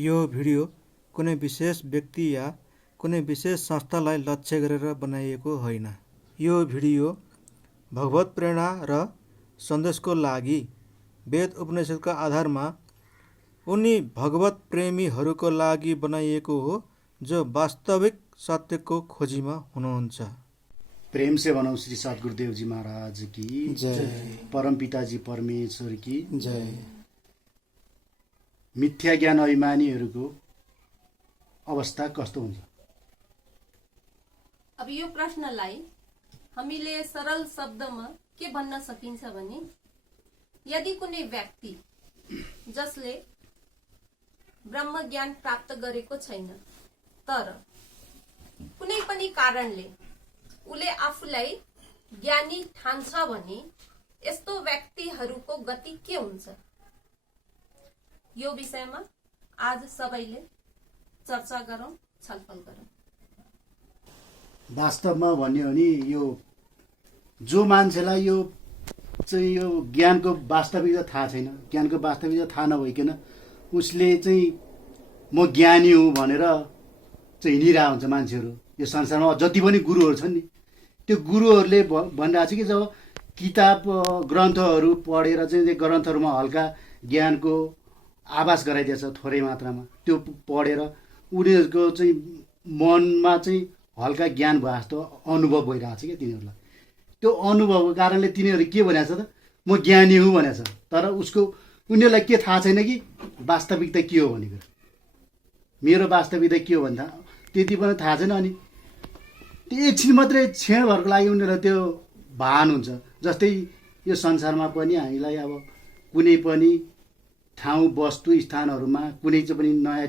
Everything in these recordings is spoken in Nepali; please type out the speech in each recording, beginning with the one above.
यो भिडियो कुनै विशेष व्यक्ति या कुनै विशेष संस्थालाई लक्ष्य गरेर बनाइएको होइन। यो भिडियो भगवत प्रेरणा र सन्देशको लागि वेद उपनिषदका आधारमा उनी भगवत प्रेमीहरूको लागि बनाइएको हो जो वास्तविक सत्यको खोजीमा हुनुहुन्छ। प्रेम से भनौं श्री सद्गुरुदेव जी महाराज की जय। परम पिताजी परमेश्वर की जय। मिथ्या ज्ञान अभिमानीहरूको अवस्था कस्तो हुन्छ? अब यो प्रश्नलाई हामीले सरल शब्दमा के भन्न सकिन्छ भने, यदि कुनै व्यक्ति जसले ब्रह्म ज्ञान प्राप्त गरेको छैन तर कुनै पनि कारणले उले आफूलाई ज्ञानी ठान्छ भने यस्तो व्यक्तिहरूको गति के हुन्छ? यो विषयमा आज सबैले चर्चा गरौं, छलफल गरौं। वास्तवमा भन्यो भने यो जो मान्छेलाई यो ज्ञानको वास्तविकता थाहा छैन, ज्ञानको वास्तविकता थाहा नभइकन उसले चाहिँ म ज्ञानी हुँ भनेर चाहिँ हिँडिरहेको हुन्छ मान्छेहरू। यो संसारमा जति पनि गुरुहरू छन् नि, त्यो गुरुहरूले भनिरहेको छ कि जब किताब ग्रन्थहरू पढेर चाहिँ त्यो ग्रन्थहरूमा हल्का ज्ञानको आभास गराइदिएछ थोरै मात्रामा, त्यो पढेर उनीहरूको चाहिँ मनमा चाहिँ हल्का ज्ञान भए जस्तो अनुभव भइरहेको छ क्या तिनीहरूलाई। त्यो अनुभवको कारणले तिनीहरू के भनेको छ त, म ज्ञानी हुँ भनेको छ। तर उसको उनीहरूलाई के थाहा छैन कि वास्तविकता के हो भनेको। मेरो वास्तविकता के हो भन्दा त्यति पनि थाहा छैन। अनि त्यो एकछिन मात्रै क्षणभरको लागि उनीहरूलाई त्यो भान हुन्छ। जस्तै यो संसारमा पनि हामीलाई अब कुनै पनि ठाउँ वस्तु स्थानहरूमा कुनै चाहिँ पनि नयाँ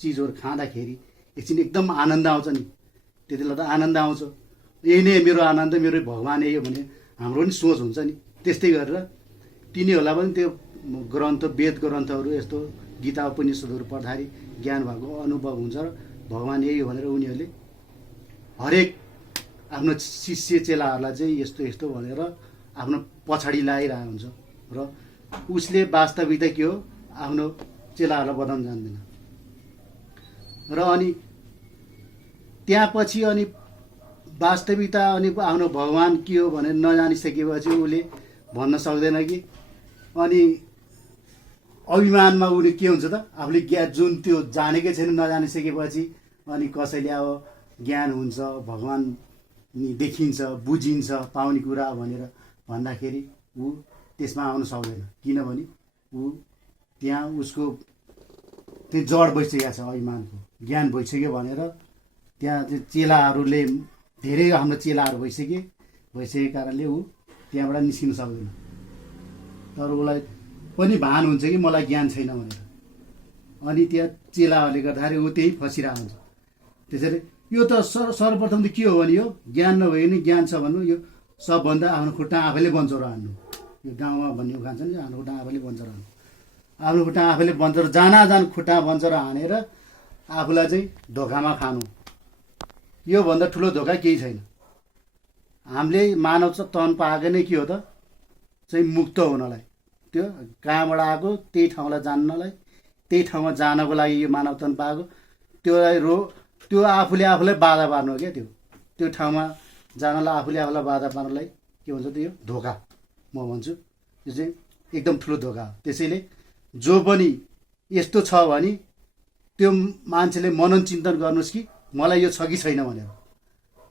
चिजहरू खाँदाखेरि एकछिन एकदम आनन्द आउँछ नि, त्यति बेला त आनन्द आउँछ, यही नै मेरो आनन्द, मेरो भगवान् यही हो भने हाम्रो पनि सोच हुन्छ नि। त्यस्तै गरेर तिनीहरूलाई पनि त्यो ग्रन्थ वेद ग्रन्थहरू यस्तो गीता उपनिषदहरू पढ्दाखेरि ज्ञान भएको अनुभव हुन्छ र भगवान् यही हो भनेर उनीहरूले हरेक आफ्नो शिष्य चेलाहरूलाई चाहिँ यस्तो यस्तो भनेर आफ्नो पछाडि लगाइरहेको हुन्छ र उसले वास्तविकता के हो आफ्नो चेलाहरूलाई बताउन जान्दैन। र अनि त्यहाँपछि अनि वास्तविकता अनि आफ्नो भगवान् के हो भनेर नजानिसकेपछि उसले भन्न सक्दैन कि, अनि अभिमानमा उसले के हुन्छ त, आफूले ज्ञान जुन त्यो जानेकै छैन नजानिसकेपछि अनि कसैले अब ज्ञान हुन्छ, भगवान् देखिन्छ, बुझिन्छ, पाउने कुरा भनेर भन्दाखेरि ऊ त्यसमा आउन सक्दैन। किनभने ऊ त्यहाँ उसको त्यो जड भइसकेको छ, अभिमानको ज्ञान भइसक्यो भनेर त्यहाँ चाहिँ चेलाहरूले धेरै हाम्रो चेलाहरू भइसकेको कारणले ऊ त्यहाँबाट निस्किन सक्दैन। तर उसलाई पनि भान हुन्छ कि मलाई ज्ञान छैन भनेर। अनि त्यहाँ चेलाहरूले गर्दाखेरि ऊ त्यही फसिरहेको हुन्छ। त्यसैले यो त सर्वप्रथम त के हो भने यो ज्ञान नभए नि ज्ञान छ भन्नु, यो सबभन्दा आफ्नो खुट्टा आफैले बन्चरो हान्नु। यो गाउँमा भन्ने उखान छ नि, आफ्नो खुट्टा आफैले बन्चरो हान्नु। आफ्नो खुट्टा आफैले बन्चरो जान खुट्टा बन्चरो हानेर आफूलाई चाहिँ धोकामा खानु, योभन्दा ठुलो धोका केही छैन। हामीले मानव तन पाएको नै के हो त, चाहिँ मुक्त हुनलाई, त्यो कहाँबाट आएको त्यही ठाउँलाई जान्नलाई, त्यही ठाउँमा जानको लागि यो मानव तन पाएको। त्यो आफूले आफूलाई बाधा पार्नु हो क्या। त्यो ठाउँमा जानलाई आफूले आफूलाई बाधा पार्नलाई के भन्छ त, यो धोका म भन्छु। यो चाहिँ एकदम ठुलो धोका हो। त्यसैले जो पनि यस्तो छ भने त्यो मान्छेले मनन चिन्तन गर्नुहोस् कि मलाई यो छ कि छैन भनेर।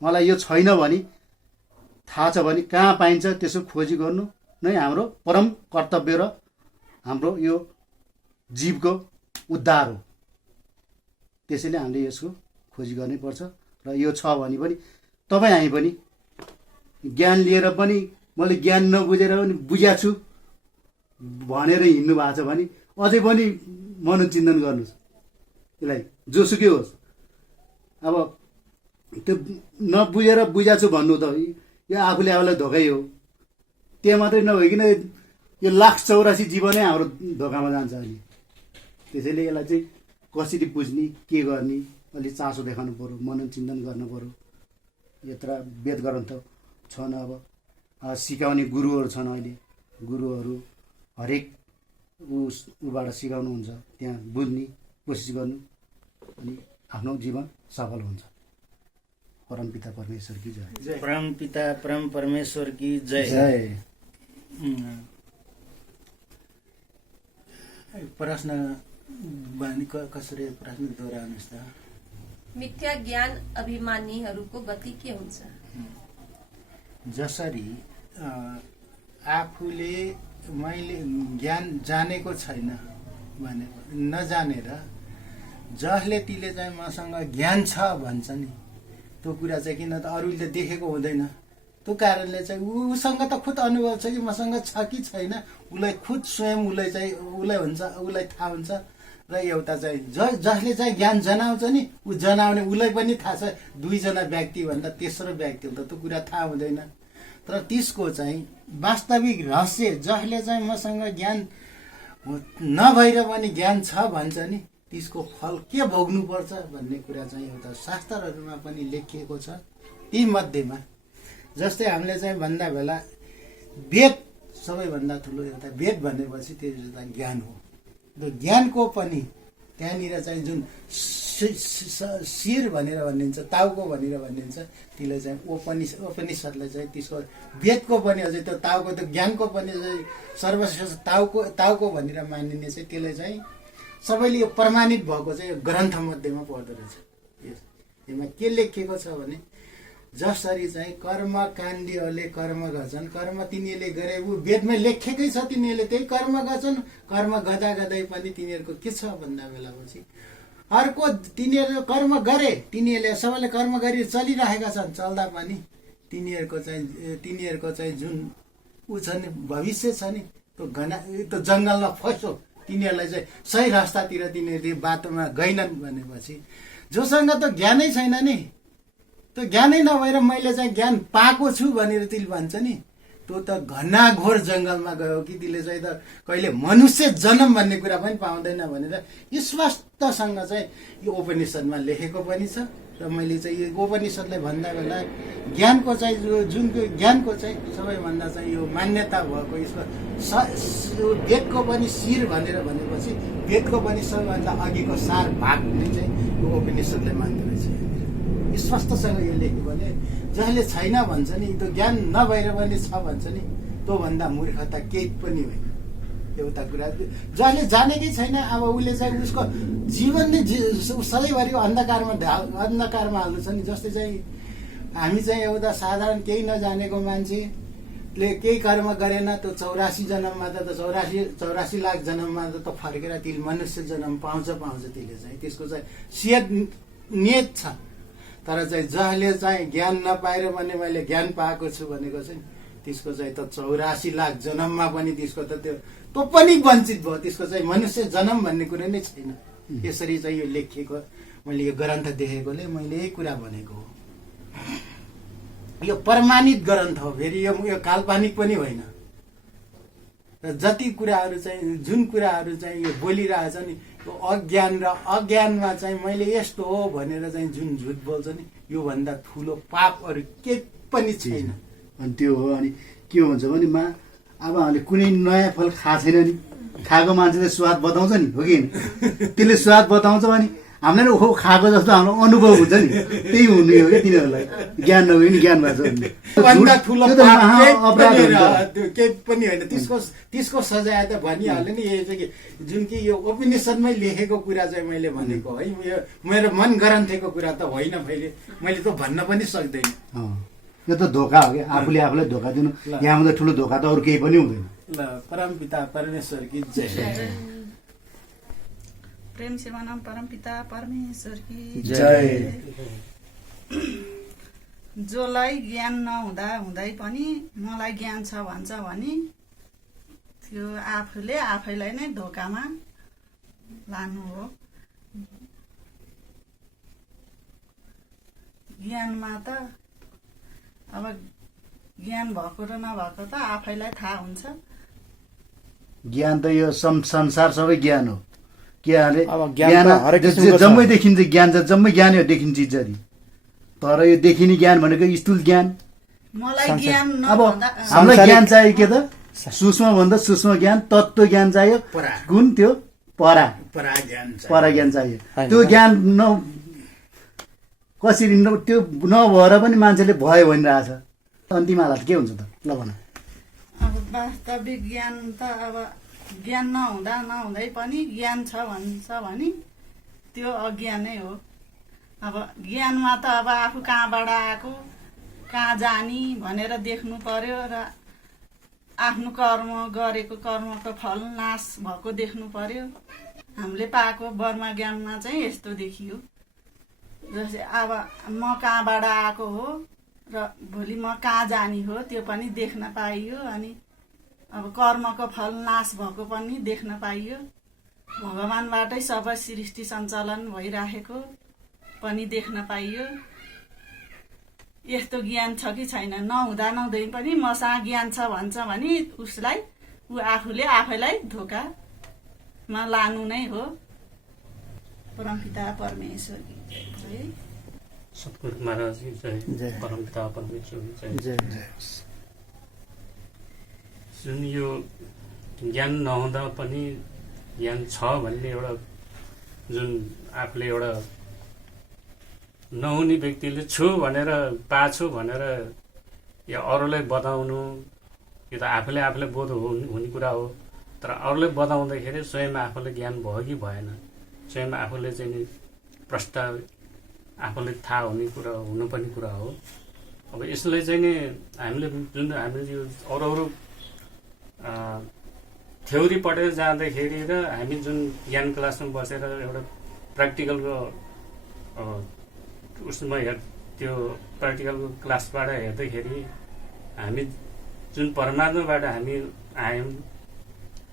मलाई यो छैन भने थाहा छ भने कहाँ पाइन्छ त्यसो खोजी गर्नु नै हाम्रो परम कर्तव्य र हाम्रो यो जीवको उद्धार हो। त्यसैले हामीले यसको खोजी गर्नैपर्छ। र यो छ भने पनि तपाईँ हामी पनि ज्ञान लिएर पनि मैले ज्ञान नबुझेर पनि बुझाएको छु भनेर हिँड्नु भएको छ भने अझै पनि मनन चिन्तन गर्नुहोस्। यसलाई जोसुकै होस्, अब त्यो नबुझेर बुझाएको छु भन्नु त यो आफूले आफूलाई धोकै हो। त्यहाँ मात्रै नभइकन यो 1,84,000 जीवनै हाम्रो धोकामा जान्छ। अनि त्यसैले यसलाई चाहिँ कसरी बुझ्ने, के गर्ने, अलिक चासो देखाउनु पऱ्यो, मनन चिन्तन गर्नु पऱ्यो। यत्र वेद ग्रन्थ छन्, अब सिकाउने गुरुहरू छन्। अहिले गुरुहरू हरेक उबाट सिकाउनुहुन्छ, त्यहाँ बुझ्ने कोसिस गर्नु अनि आफ्नो जीवन सफल हुन्छ। परमपिता परमेश्वर की जय। परम पिता परम परमेश्वर की जय। जय। प्रश्न कसरी प्रश्न दोहोऱ्याउनुहोस् त। मिथ्या ज्ञान अभिमानीहरूको गति के हुन्छ? जसरी आफूले मैले ज्ञान जानेको छैन भने नजानेर जसले तिले चाहिँ मसँग ज्ञान छ भन्छ नि, त्यो कुरा चाहिँ किन त अरूले त देखेको हुँदैन, त्यो कारणले चाहिँ उसँग त खुद अनुभव छ कि मसँग छ कि छैन, उसलाई खुद स्वयं उसलाई हुन्छ, उसलाई थाहा हुन्छ। र एउटा चाहिँ जसले चाहिँ ज्ञान जनाउँछ नि, ऊ जनाउने उसलाई पनि थाहा छ। दुईजना व्यक्ति भन्दा तेस्रो व्यक्ति त त्यो कुरा थाहा हुँदैन। तर त्यसको चाहिँ वास्तविक रहस्य जसले चाहिँ मसँग ज्ञान नभएर पनि ज्ञान छ भन्छ नि, त्यसको फल के भोग्नुपर्छ भन्ने कुरा चाहिँ एउटा शास्त्रहरूमा पनि लेखिएको छ। ती मध्येमा जस्तै हामीले चाहिँ भन्दा बेला वेद सबैभन्दा ठुलो एउटा वेद भनेपछि त्यो एउटा ज्ञान हो। त्यो ज्ञानको पनि त्यहाँनिर चाहिँ जुन शिर भनेर भनिन्छ, टाउको भनेर भनिन्छ, त्यसले चाहिँ उपनिषदले चाहिँ त्यसको वेदको पनि अझै त्यो टाउको त्यो ज्ञानको पनि चाहिँ सर्वश्रेष्ठ टाउको भनेर मानिने चाहिँ त्यसले चाहिँ सबैले यो प्रमाणित भएको चाहिँ यो ग्रन्थ मध्येमा पर्दो रहेछ। यसमा के लेखिएको छ भने जसरी चाहिँ कर्म काण्डीहरूले कर्म गर्छन्, कर्म तिनीहरूले गरे वेदमा लेखेकै छ, तिनीहरूले त्यही कर्म गर्छन्। कर्म गर्दा गर्दै पनि तिनीहरूको के छ भन्दा बेलापछि अर्को तिनीहरू कर्म गरे, तिनीहरूले सबैले कर्म गरी चलिरहेका छन्, चल्दा पनि तिनीहरूको चाहिँ जुन ऊ छ नि भविष्य छ नि, त्यो जङ्गलमा फस्यो। तिनीहरूलाई चाहिँ सही रास्तातिर तिनीहरू बाटोमा गएनन् भनेपछि जोसँग त ज्ञानै छैन नि, त्यो ज्ञानै नभएर मैले चाहिँ ज्ञान पाएको छु भनेर त्यसले भन्छ नि, त्यो त घनाघोर जङ्गलमा गयो कि त्यसले चाहिँ त कहिले मनुष्य जन्म भन्ने कुरा पनि पाउँदैन भनेर स्पष्टसँग चाहिँ यो उपनिषदमा लेखेको पनि छ। र मैले चाहिँ यो उपनिषदलाई भन्दा बेला ज्ञानको चाहिँ जुन ज्ञानको चाहिँ सबैभन्दा चाहिँ यो मान्यता भएको यसको वेदको पनि शिर भनेर भनेपछि वेदको पनि सबैभन्दा अघिको सार भाग हुने चाहिँ यो उपनिषदले मान्दो रहेछ। स्पष्टसँग यो लेख्यो भने जसले छैन भन्छ नि, त्यो ज्ञान नभएर पनि छ भन्छ नि, त्योभन्दा मूर्खता केही पनि होइन। एउटा कुरा जसले जानेकै छैन, अब उसले चाहिँ उसको जीवन नै सधैँभरि अन्धकारमा हाल्नु छ नि। जस्तै चाहिँ हामी चाहिँ एउटा साधारण केही नजानेको मान्छेले केही कर्म गरेन, त्यो 84 जन्ममा त 84 लाख जन्ममा त फर्केर त्यसले मनुष्य जन्म पाउँछ त्यसले चाहिँ त्यसको चाहिँ सेहत नियत छ। तर चाहिँ जसले चाहिँ ज्ञान नपाएर भने मैले ज्ञान पाएको छु भनेको चाहिँ त्यसको चाहिँ त 84 लाख जन्ममा पनि त्यसको त त्यो पनि वञ्चित भयो। त्यसको चाहिँ मनुष्य जन्म भन्ने कुरो नै छैन। यसरी चाहिँ यो लेखिएको मैले यो ग्रन्थ देखेकोले मैले यही कुरा भनेको हो। यो प्रमाणित ग्रन्थ हो, फेरि यो काल्पनिक पनि होइन। र जति कुराहरू चाहिँ जुन कुराहरू चाहिँ यो बोलिरहेछ नि, यो अज्ञान र अज्ञानमा चाहिँ मैले यस्तो हो भनेर चाहिँ जुन झुट बोल्छ नि, योभन्दा ठुलो पाप अरू केही पनि छैन। अनि त्यो हो। अनि के हुन्छ भने अब हामीले कुनै नयाँ फल खाएको छैन नि, खाएको मान्छेले स्वाद बताउँछ नि, हो कि त्यसले स्वाद बताउँछ भने हामीलाई ओहो खाएको जस्तो हाम्रो अनुभव हुन्छ नि, त्यही हुने हो क्या तिनीहरूलाई। ज्ञान नभए नि ज्ञान भएको केही पनि होइन। त्यसको सजाय त भनिहाल्यो नि, यही चाहिँ कि जुन कि यो उपनिषदमै लेखेको कुरा चाहिँ मैले भनेको है, यो मेरो मन गरन्थेको कुरा त होइन। मैले त भन्न पनि सक्दैन। यो त धोका हो क्या, आफूले आफूलाई धोका दिनु। यहाँभन्दा ठुलो धोका त अरू केही पनि हुँदैन। ल परमपिता परमेश्वर की जय। प्रेम सेवा नाम परमपिता परमेश्वर की जय। जसलाई ज्ञान नहुँदा हुँदै पनि मलाई ज्ञान छ भन्छ भने त्यो आफूले आफैलाई नै धोकामा लानु हो। ज्ञानमा त अब ज्ञान भएको र नभएको त आफैलाई थाहा हुन्छ। ज्ञान त यो संसार सबै ज्ञान हो। के हाले अब ज्ञान जम्मै देखिन्छ, ज्ञान त जम्मै ज्ञानै हो देखिन्छ जरी। तर यो देखिने ज्ञान भनेको स्थूल ज्ञान। मलाई ज्ञान अब नभन्दा हामीलाई ज्ञान चाहियो के त सूक्ष्म भन्दा सूक्ष्म ज्ञान, तत्त्व ज्ञान चाहियो। कुन त्यो पराज्ञान छ। पराज्ञान चाहियो। होइन। त्यो ज्ञान कसरी त्यो नभएर पनि मान्छेले भयो भनिरहेछ। अन्तिम हालत के हुन्छ त? ल भन। अब वास्तविक ज्ञान त अब ज्ञान नहुँदै पनि ज्ञान छ भन्छ भने त्यो अज्ञानै हो। अब ज्ञानमा त अब आफू कहाँबाट आएको, कहाँ जाने भनेर देख्नु पर्यो र आफ्नो कर्म गरेको कर्मको फल नाश भएको देख्नु पर्यो। हामीले पाएको बर्मा ज्ञानमा चाहिँ यस्तो देखियो, जस्तै अब म कहाँबाट आएको हो र भोलि म कहाँ जाने हो त्यो पनि देख्न पाइयो। अनि अब कर्मको फल नाश भएको पनि देख्न पाइयो। भगवानबाटै सबै सृष्टि सञ्चालन भइराखेको पनि देख्न पाइयो। यस्तो ज्ञान छ कि छैन, नहुँदै पनि मसँग ज्ञान छ भन्छ भने उसलाई आफूले आफैलाई धोकामा लानु नै हो। परमपिता परमेश्वर की जय। सतगुरु महाराज की जय। जय, परमपिता परमेश्वर की जय। जय जय। जुन यो ज्ञान नहुँदा पनि ज्ञान छ भन्ने एउटा जुन आफूले एउटा नहुने व्यक्तिले छु भनेर पाछु भनेर या अरूलाई बताउनु, यो त आफूले बोध हुने कुरा हो। तर अरूलाई बताउँदाखेरि स्वयं आफूलाई ज्ञान भयो कि भएन, स्वयं आफूले चाहिँ नि प्रष्ट आफूले थाहा हुने कुरा हुनुपर्ने कुरा हो। अब यसलाई चाहिँ नि हामीले यो अरू थ्योरी पढेर जाँदाखेरि र हामी जुन ज्ञान क्लासमा बसेर एउटा प्र्याक्टिकलको उसमा त्यो प्र्याक्टिकलको क्लासबाट हेर्दाखेरि हामी जुन परमात्माबाट हामी आयौँ,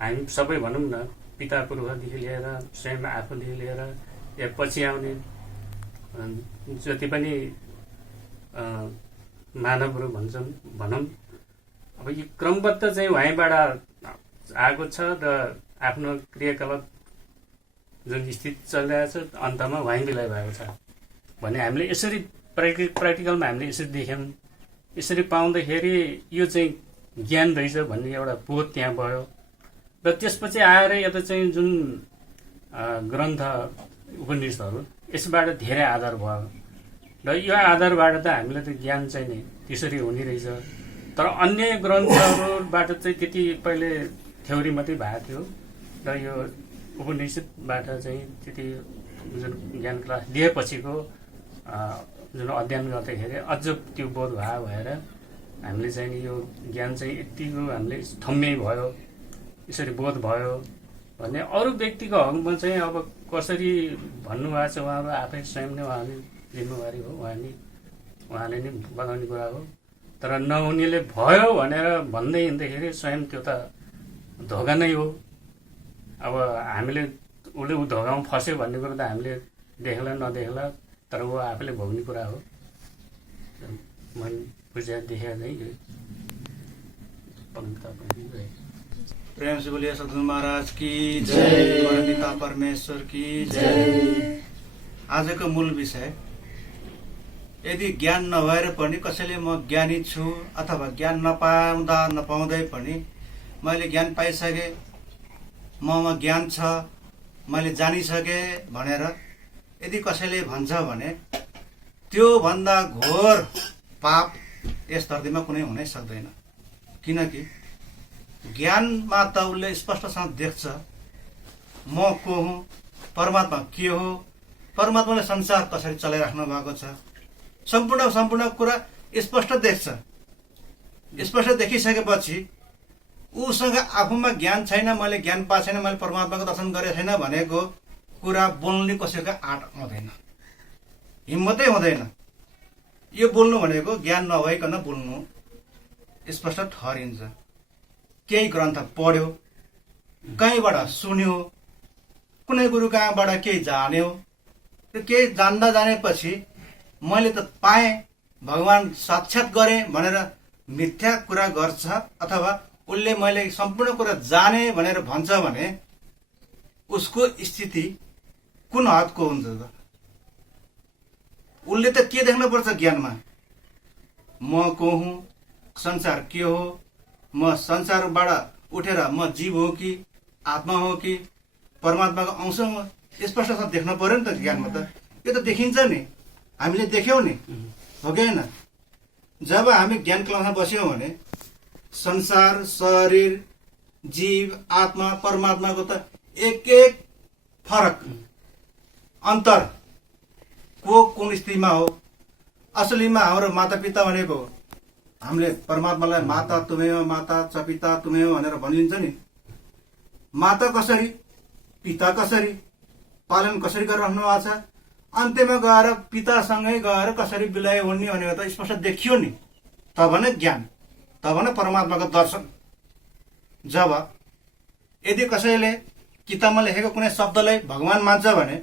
हामी सबै भनौँ न पिता पुर्खदेखि लिएर स्वयं आफूदेखि लिएर या पछि आउने जति पनि मानवहरू भनौँ, अब यो क्रमबद्ध चाहिँ उहाँबाट आएको छ र आफ्नो क्रियाकलाप जुन स्थिति चलिरहेको छ अन्तमा उहाँ विलय भएको छ भने हामीले यसरी प्र्याक्टिकलमा हामीले यसरी देख्यौँ। यसरी पाउँदाखेरि यो चाहिँ ज्ञान रहेछ भन्ने एउटा बोध त्यहाँ भयो। र त्यसपछि आएर यता चाहिँ जुन ग्रन्थ उपनिषदहरू यसबाट धेरै आधार भयो र यो आधारबाट त हामीले त ज्ञान चाहिँ नि त्यसरी हुने रहेछ। तर अन्य ग्रन्थहरूबाट चाहिँ त्यति पहिले थ्योरी मात्रै भएको थियो र यो उपनिषदबाट चाहिँ त्यति जुन ज्ञान क्लास लिएपछिको जुन अध्ययन गर्दाखेरि अझ त्यो बोध भएर हामीले चाहिँ नि यो ज्ञान चाहिँ यतिको हामीले थम्मै भयो, यसरी बोध भयो भन्ने अरू व्यक्तिको हकमा चाहिँ अब कसरी भन्नुभएको छ उहाँहरू आफै स्वयं नै उहाँले जिम्मेवारी हो, उहाँले नै बताउने कुरा हो। तर नहुनेले भयो भनेर भन्दै हिँड्दाखेरि स्वयं त्यो त धोका नै हो। अब हामीले उसले ऊ धोकामा फस्यो भन्ने कुरो त हामीले देख्ला नदेख्ला, तर ऊ आफूले भोग्ने कुरा हो। मैले बुझेर देखेर नै प्रेम से बोलिए सद्गुरु महाराज की जय, परमपिता परमेश्वर की जय। आजको मूल विषय, यदि ज्ञान नभएर पनि कसैले म ज्ञानी छु अथवा ज्ञान नपाउँदै पनि मैले ज्ञान पाइसकेँ, ममा ज्ञान छ, मैले जानिसकेँ भनेर यदि कसैले भन्छ भने त्यो भन्दा घोर पाप यस धरतीमा कुनै हुनै सक्दैन। किनकि ज्ञानमा त उसले स्पष्टसँग देख्छ म को हुँ, परमात्मा के हो, परमात्माले संसार कसरी चलाइराख्नु भएको छ, सम्पूर्ण कुरा स्पष्ट देख्छ। स्पष्ट देखिसकेपछि उसँग आफूमा ज्ञान छैन, मैले ज्ञान पाएको छैन, मैले परमात्माको दर्शन गरेको छैन भनेको कुरा बोल्ने कसैको आँट आउँदैन, हिम्मतै हुँदैन। यो बोल्नु भनेको ज्ञान नभइकन बोल्नु स्पष्ट ठहरिन्छ। केही ग्रन्थ पढ्यो, कहीँबाट सुन्यो, कुनै गुरु कहाँबाट केही जान्यो, त्यो केही जान्दा जानेपछि मैले त पाएँ, भगवान साक्षात गरेँ भनेर मिथ्या कुरा गर्छ अथवा उसले मैले सम्पूर्ण कुरा जाने भनेर भन्छ भने उसको स्थिति कुन हदको हुन्छ त? उसले त के देख्नुपर्छ ज्ञानमा? म को हुँ, संसार के हो, म संसारबाट उठेर म जीव हो कि आत्मा हो कि परमात्माको अंश हो। स्पष्ट छ, देख्न पर्यो नि त ज्ञानमा त। यो त देखिन्छ नि, हामीले देख्यौँ नि, हो कि होइन? जब हामी ज्ञान क्लासमा बस्यौँ भने संसार, शरीर, जीव, आत्मा, परमात्माको त एक एक फरक अन्तर को कुन स्थितिमा हो। असलीमा हाम्रो मातापिता भनेको हामीले परमात्मालाई माता तुमेव माता च पिता तुमेव भनेर भनिन्छ नि। माता कसरी, पिता कसरी, पालन कसरी गरिराख्नु भएको छ, अन्त्यमा गएर पितासँगै गएर कसरी बिलाइ हुने भनेको त स्पष्ट देखियो नि। तब नै ज्ञान, तब नै परमात्माको दर्शन। जब यदि कसैले किताबमा लेखेको कुनै शब्दलाई भगवान मान्छ भने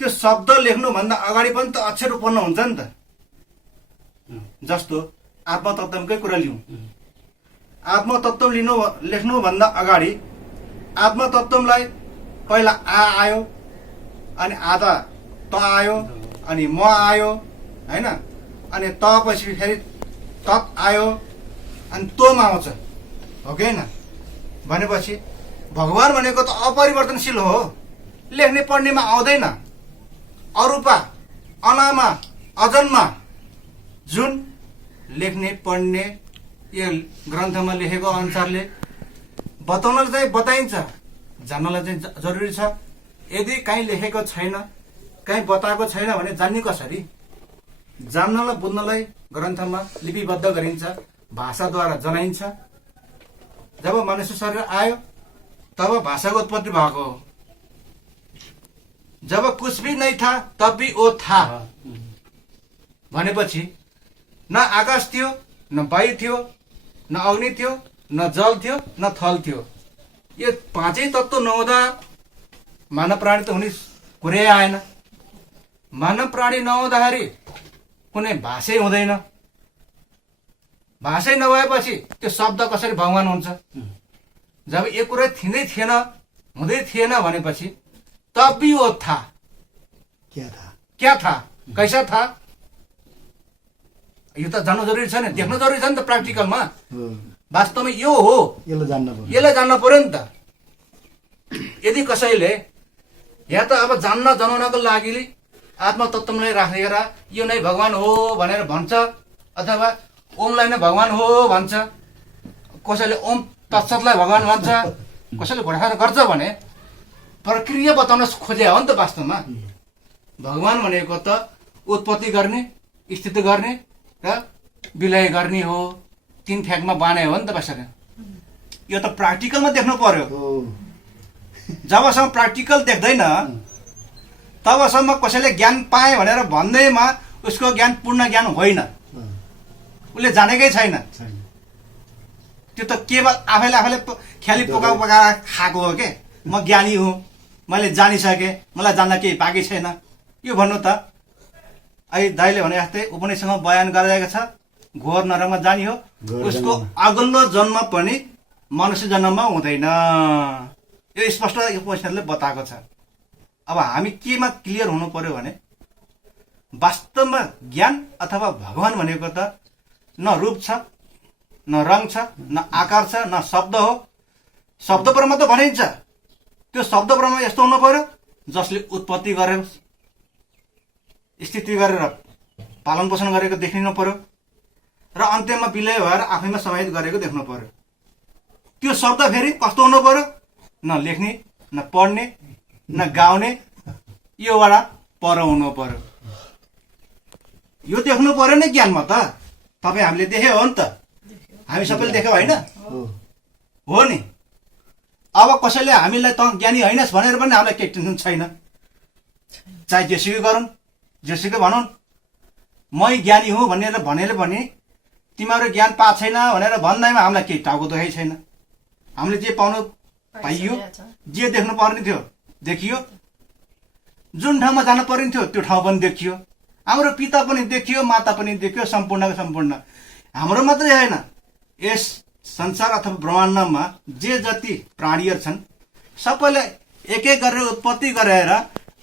त्यो शब्द लेख्नुभन्दा अगाडि पनि त अक्षर उत्पन्न हुन्छ नि त। जस्तो आत्मतत्त्वकै कुरा लिउँ, आत्मतत्त्व लेख्नुभन्दा अगाडि आत्मतत्त्वलाई पहिला आ आयो, अनि आधा त आयो, अनि म आयो होइन, अनि त पछि फेरि तत् आयो, अनि तोम आउँछ, हो कि होइन? भनेपछि भगवान भनेको त अपरिवर्तनशील हो, लेख्ने पढ्नेमा आउँदैन। अरूपा, अनामा, अजन्मा, जुन लेख्ने पढ्ने यो ग्रन्थमा लेखेको अनुसारले बताउनलाई चाहिँ बताइन्छ, जान्नलाई चाहिँ जरुरी छ। यदि कहीँ लेखेको छैन, कहीँ बताएको छैन भने जान्ने कसरी? जान्नलाई बुझ्नलाई ग्रन्थमा लिपिबद्ध गरिन्छ, भाषाद्वारा जनाइन्छ। जब मनुष्य शरीर आयो तब भाषाको उत्पत्ति भएको हो। जब कुछ भी नहीं था तब भी वो था भनेपछि न आकाश थियो, न वायु थियो, न अग्नि थियो, न जल थियो, न थल थियो। यो पाँचै तत्त्व नहुँदा मानव प्राणी त हुने कुरै आएन। मानव प्राणी नहुँदाखेरि कुनै भाषै हुँदैन। भाषै नभएपछि त्यो शब्द कसरी भगवान हुन्छ? जब एक कुरा थिँदै थिएन, हुँदै थिएन भनेपछि तब भी वो था। क्या था, कैसा था? यो त जान्नु जरुरी छ नि, देख्नु जरुरी छ नि त। प्र्याक्टिकलमा वास्तवमा यो हो, यसलाई जान्न पर्यो नि त। यदि कसैले या त अब जान्न जनाउनको लागि आत्मतत्त्वलाई राखेर यो नै भगवान हो भनेर भन्छ, अथवा ओमलाई नै भगवान हो भन्छ, कसैले ओम तत्सतलाई भगवान भन्छ, कसैले घोडाखाएर गर्छ भने प्रक्रिया बताउन खोजे हो नि त। वास्तवमा भगवान भनेको त उत्पत्ति गर्ने, स्थिति गर्ने र विलय गर्ने हो। तीन ठ्याकमा बाने हो नि त बसेर। यो त प्र्याक्टिकलमा देख्नु पर्यो। जबसम्म प्र्याक्टिकल देख्दैन तबसम्म कसैले ज्ञान पाए भनेर भन्दैमा उसको ज्ञान पूर्ण ज्ञान होइन, उसले जानेकै छैन। त्यो त केवल आफैले ख्याली पकाएर खाएको हो के, म ज्ञानी हुँ, मैले जानिसकेँ, मलाई जान्न केही बाँकी छैन यो भन्नु त। अहिले दाइले भने जस्तै उपनिषदमा बयान गरिरहेको छ, घोर नरकमा जाने हो, उसको अघिल्लो जन्म पनि मनुष्य जन्ममा हुँदैन। यो स्पष्ट उपनिषदले बताएको छ। अब हामी केमा क्लियर हुनु पर्यो भने वास्तवमा ज्ञान अथवा भगवान भनेको त न रूप छ, न रङ छ, न आकार छ, न शब्द हो। शब्द ब्रह्म त भनिन्छ, त्यो शब्द ब्रह्म यस्तो हुनु पर्यो जसले उत्पत्ति गरेर स्थिति गरेर पालन पोषण गरेको देखिनु पर्यो र अन्त्यमा विलय भएर आफैमा समाहित गरेको देख्नु पर्यो। त्यो शब्द फेरि कस्तो हुनु पर्यो? न लेख्ने, न पढ्ने, न गाउने, योबाट पर हुनु पर्यो। यो देख्नु पर्यो नि ज्ञानमा त। तपाईँ हामीले देख्यो हो नि त, हामी सबैले देख्यौँ होइन हो नि। अब कसैले हामीलाई त ज्ञानी होइनस् भनेर पनि हामीलाई केही टेन्सन छैन। चाहे जेसुकै गरून्, जेसुकै भनौँ, मै ज्ञानी हुँ भनेर पनि तिमीहरू ज्ञान पाएको छैन भनेर भन्दैमा हामीलाई केही टाउको दुखाइ छैन। हामीले जे पाउनु पाइयो, जे देख्नु पर्ने थियो देखियो, जुन ठाउँमा जानु पर्ने थियो त्यो ठाउँ पनि देखियो, हाम्रो पिता पनि देखियो, माता पनि देखियो, सम्पूर्णको सम्पूर्ण। हाम्रो मात्रै होइन, यस संसार अथवा ब्रह्माण्डमा जे जति प्राणीहरू छन् सबैले एक एक गरेर उत्पत्ति गरेर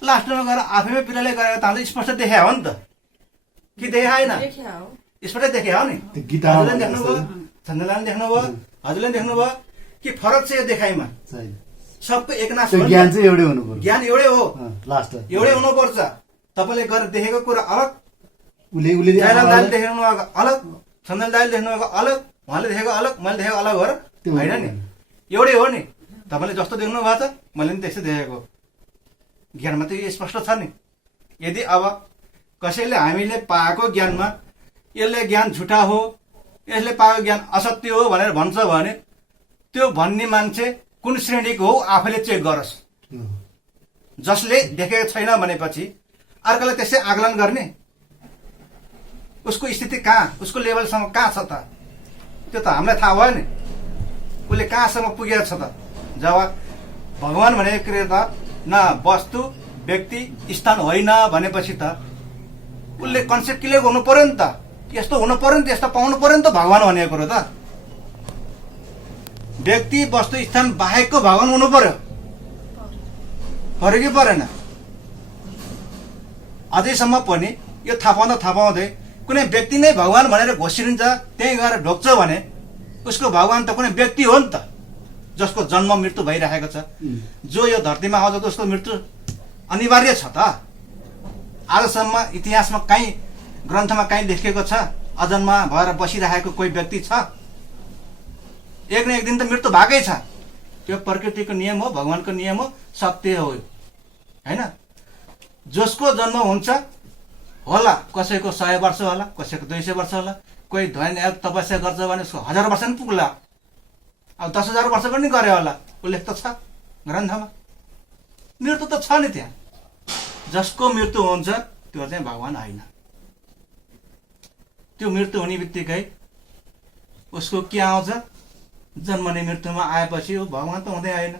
लास्टमा गएर आफैमा पिराले गरेर त हामीले स्पष्ट देखे हो नि त। कि देखे होइन? स्पष्ट देखे हो नि। हजुरले देख्नुभयो, छन्दलाले देख्नुभयो, हजुरले देख्नुभयो कि फरक छ यो देखाइमा? सबै एकनाश त्यो हो नि ज्ञान त। चाहिँ एउटै हुनु पर्यो ज्ञान एउटै हो, लास्ट एउटै हुनुपर्छ। तपाईँले गरेर देखेको कुरा अलग, उसले जयराम दाइले देख्नु भएको अलग, सन्दन दाइले देख्नु भएको अलग, उहाँले देखेको अलग, मैले देखेको अलग हो र होइन नि, एउटै हो नि। तपाईँले जस्तो देख्नु भएको छ मैले पनि त्यस्तै देखेको। ज्ञानमा त यो स्पष्ट छ नि। यदि अब कसैले हामीले पाएको ज्ञानमा यसले ज्ञान झुटा हो, यसले पाएको ज्ञान असत्य हो भनेर भन्छ भने त्यो भन्ने मान्छे कुन श्रेणीको हो आफैले चेक गरोस्। जसले देखेको छैन भनेपछि अर्कोलाई त्यसै आकलन गर्ने, उसको स्थिति कहाँ, उसको लेभलसम्म कहाँ छ त, त्यो त हामीलाई थाहा भयो नि उसले कहाँसम्म पुगेको छ त। जब भगवान् भनेको क्रिया त न वस्तु व्यक्ति स्थान होइन भनेपछि त उसले कन्सेप्ट क्लियर गर्नु पर्यो नि त। यस्तो हुनु पर्यो नि त, यस्तो पाउनु पर्यो नि त भगवान् भनेको कुरो त। व्यक्ति वस्तु स्थान बाहेकको भगवान् हुनु पर्यो, पऱ्यो कि परेन? अझैसम्म पनि यो थाहा पाउँदै कुनै व्यक्ति नै भगवान् भनेर घोषिन्छ, त्यहीँ गएर ढोक्छ भने उसको भगवान् त कुनै व्यक्ति हो नि त, जसको जन्म मृत्यु भइरहेको छ। जो यो धरतीमा आउँछ त उसको मृत्यु अनिवार्य छ त। आजसम्म इतिहासमा कहीँ ग्रन्थमा कहीँ लेखिएको छ अजन्मा भएर बसिरहेको कोही व्यक्ति छ? एक न एक दिन त मृत्यु भएकै छ। त्यो प्रकृतिको नियम हो, भगवान्को नियम हो, सत्य हो होइन। जसको जन्म हुन्छ होला, कसैको 100 वर्ष होला, कसैको 200 वर्ष होला, कोही ध्यान तपस्या गर्छ भने उसको 1000 वर्ष पनि पुग्ला, अब 10,000 वर्ष पनि गरे होला, उल्लेख त छ ग्रन्थमा। मृत्यु त छ नि त्यहाँ। जसको मृत्यु हुन्छ त्यो चाहिँ भगवान् होइन। त्यो मृत्यु हुने बित्तिकै उसको के आउँछ, जन्मने मृत्युमा आएपछि ऊ भगवान् त हुँदै आएन।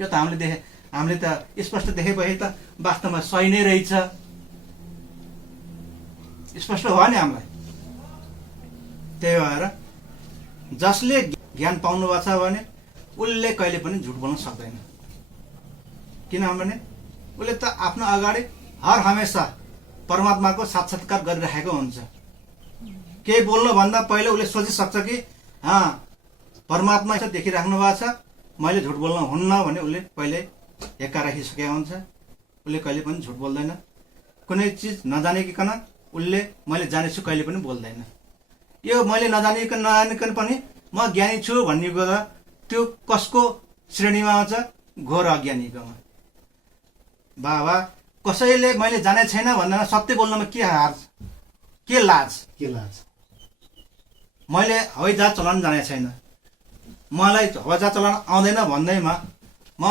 यो त हामीले त स्पष्ट देखेपछि त वास्तवमा सही नै रहेछ, स्पष्ट भयो नि हामीलाई। त्यही भएर जसले ज्ञान पाउनु भएको छ भने उसले कहिले पनि झुट बोल्न सक्दैन। किनभने उसले त आफ्नो अगाडि हर हमेसा परमात्माको साक्षात्कार गरिरहेको हुन्छ। केही बोल्नुभन्दा पहिला उसले सोचिसक्छ कि परमात्मा यसो देखिराख्नु भएको छ, मैले झुट बोल्न हुन्न भने उसले पहिले हेक्का राखिसकेको हुन्छ। उसले कहिले पनि झुट बोल्दैन। कुनै चिज नजानिकन उसले मैले जानेछु कहिले पनि बोल्दैन। यो मैले नजानिकन पनि म ज्ञानी छु भन्ने कुरा त्यो कसको श्रेणीमा आउँछ? घोर अज्ञानीकोमा। बाबा कसैले मैले जाने छैन भन्दा सत्य बोल्नमा के हार्छ, के लाज? मैले हवाईजहाज चलाउन जाने छैन, मलाई हवाईजहाज चलाउन आउँदैन भन्दैमा म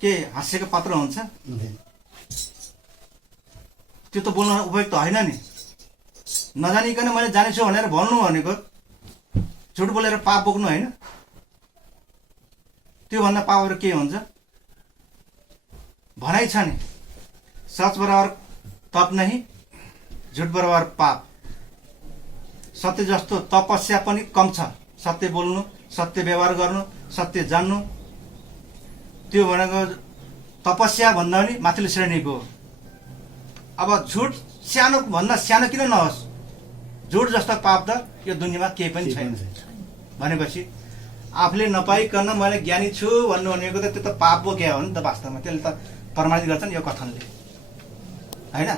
के हाँस्यको पात्र हुन्छ? त्यो त बोल्न उपयुक्त होइन नि। नजानिकन मैले जानेछु भनेर भन्नु भनेको झुट बोलेर पाप बोक्नु होइन। त्योभन्दा पापहरू के हुन्छ? भनाइ छ नि, सच बराबर तप नहीं, झुट बराबर पाप। सत्य जस्तो तपस्या पनि कम छ। सत्य बोल्नु, सत्य व्यवहार गर्नु, सत्य जान्नु, त्यो भनेको तपस्या भन्दा पनि माथिल्लो श्रेणीको हो। अब झुट सानो भन्दा सानो किन नहोस्, झुट जस्तो पाप त यो दुनियाँमा केही पनि छैन भनेपछि आफूले नपाइकन मैले ज्ञानी छु भन्नु भनेको त त्यो त पाप बोक्या हो नि त। वास्तवमा त्यसले त प्रमाणित गर्छ नि यो कथनले होइन।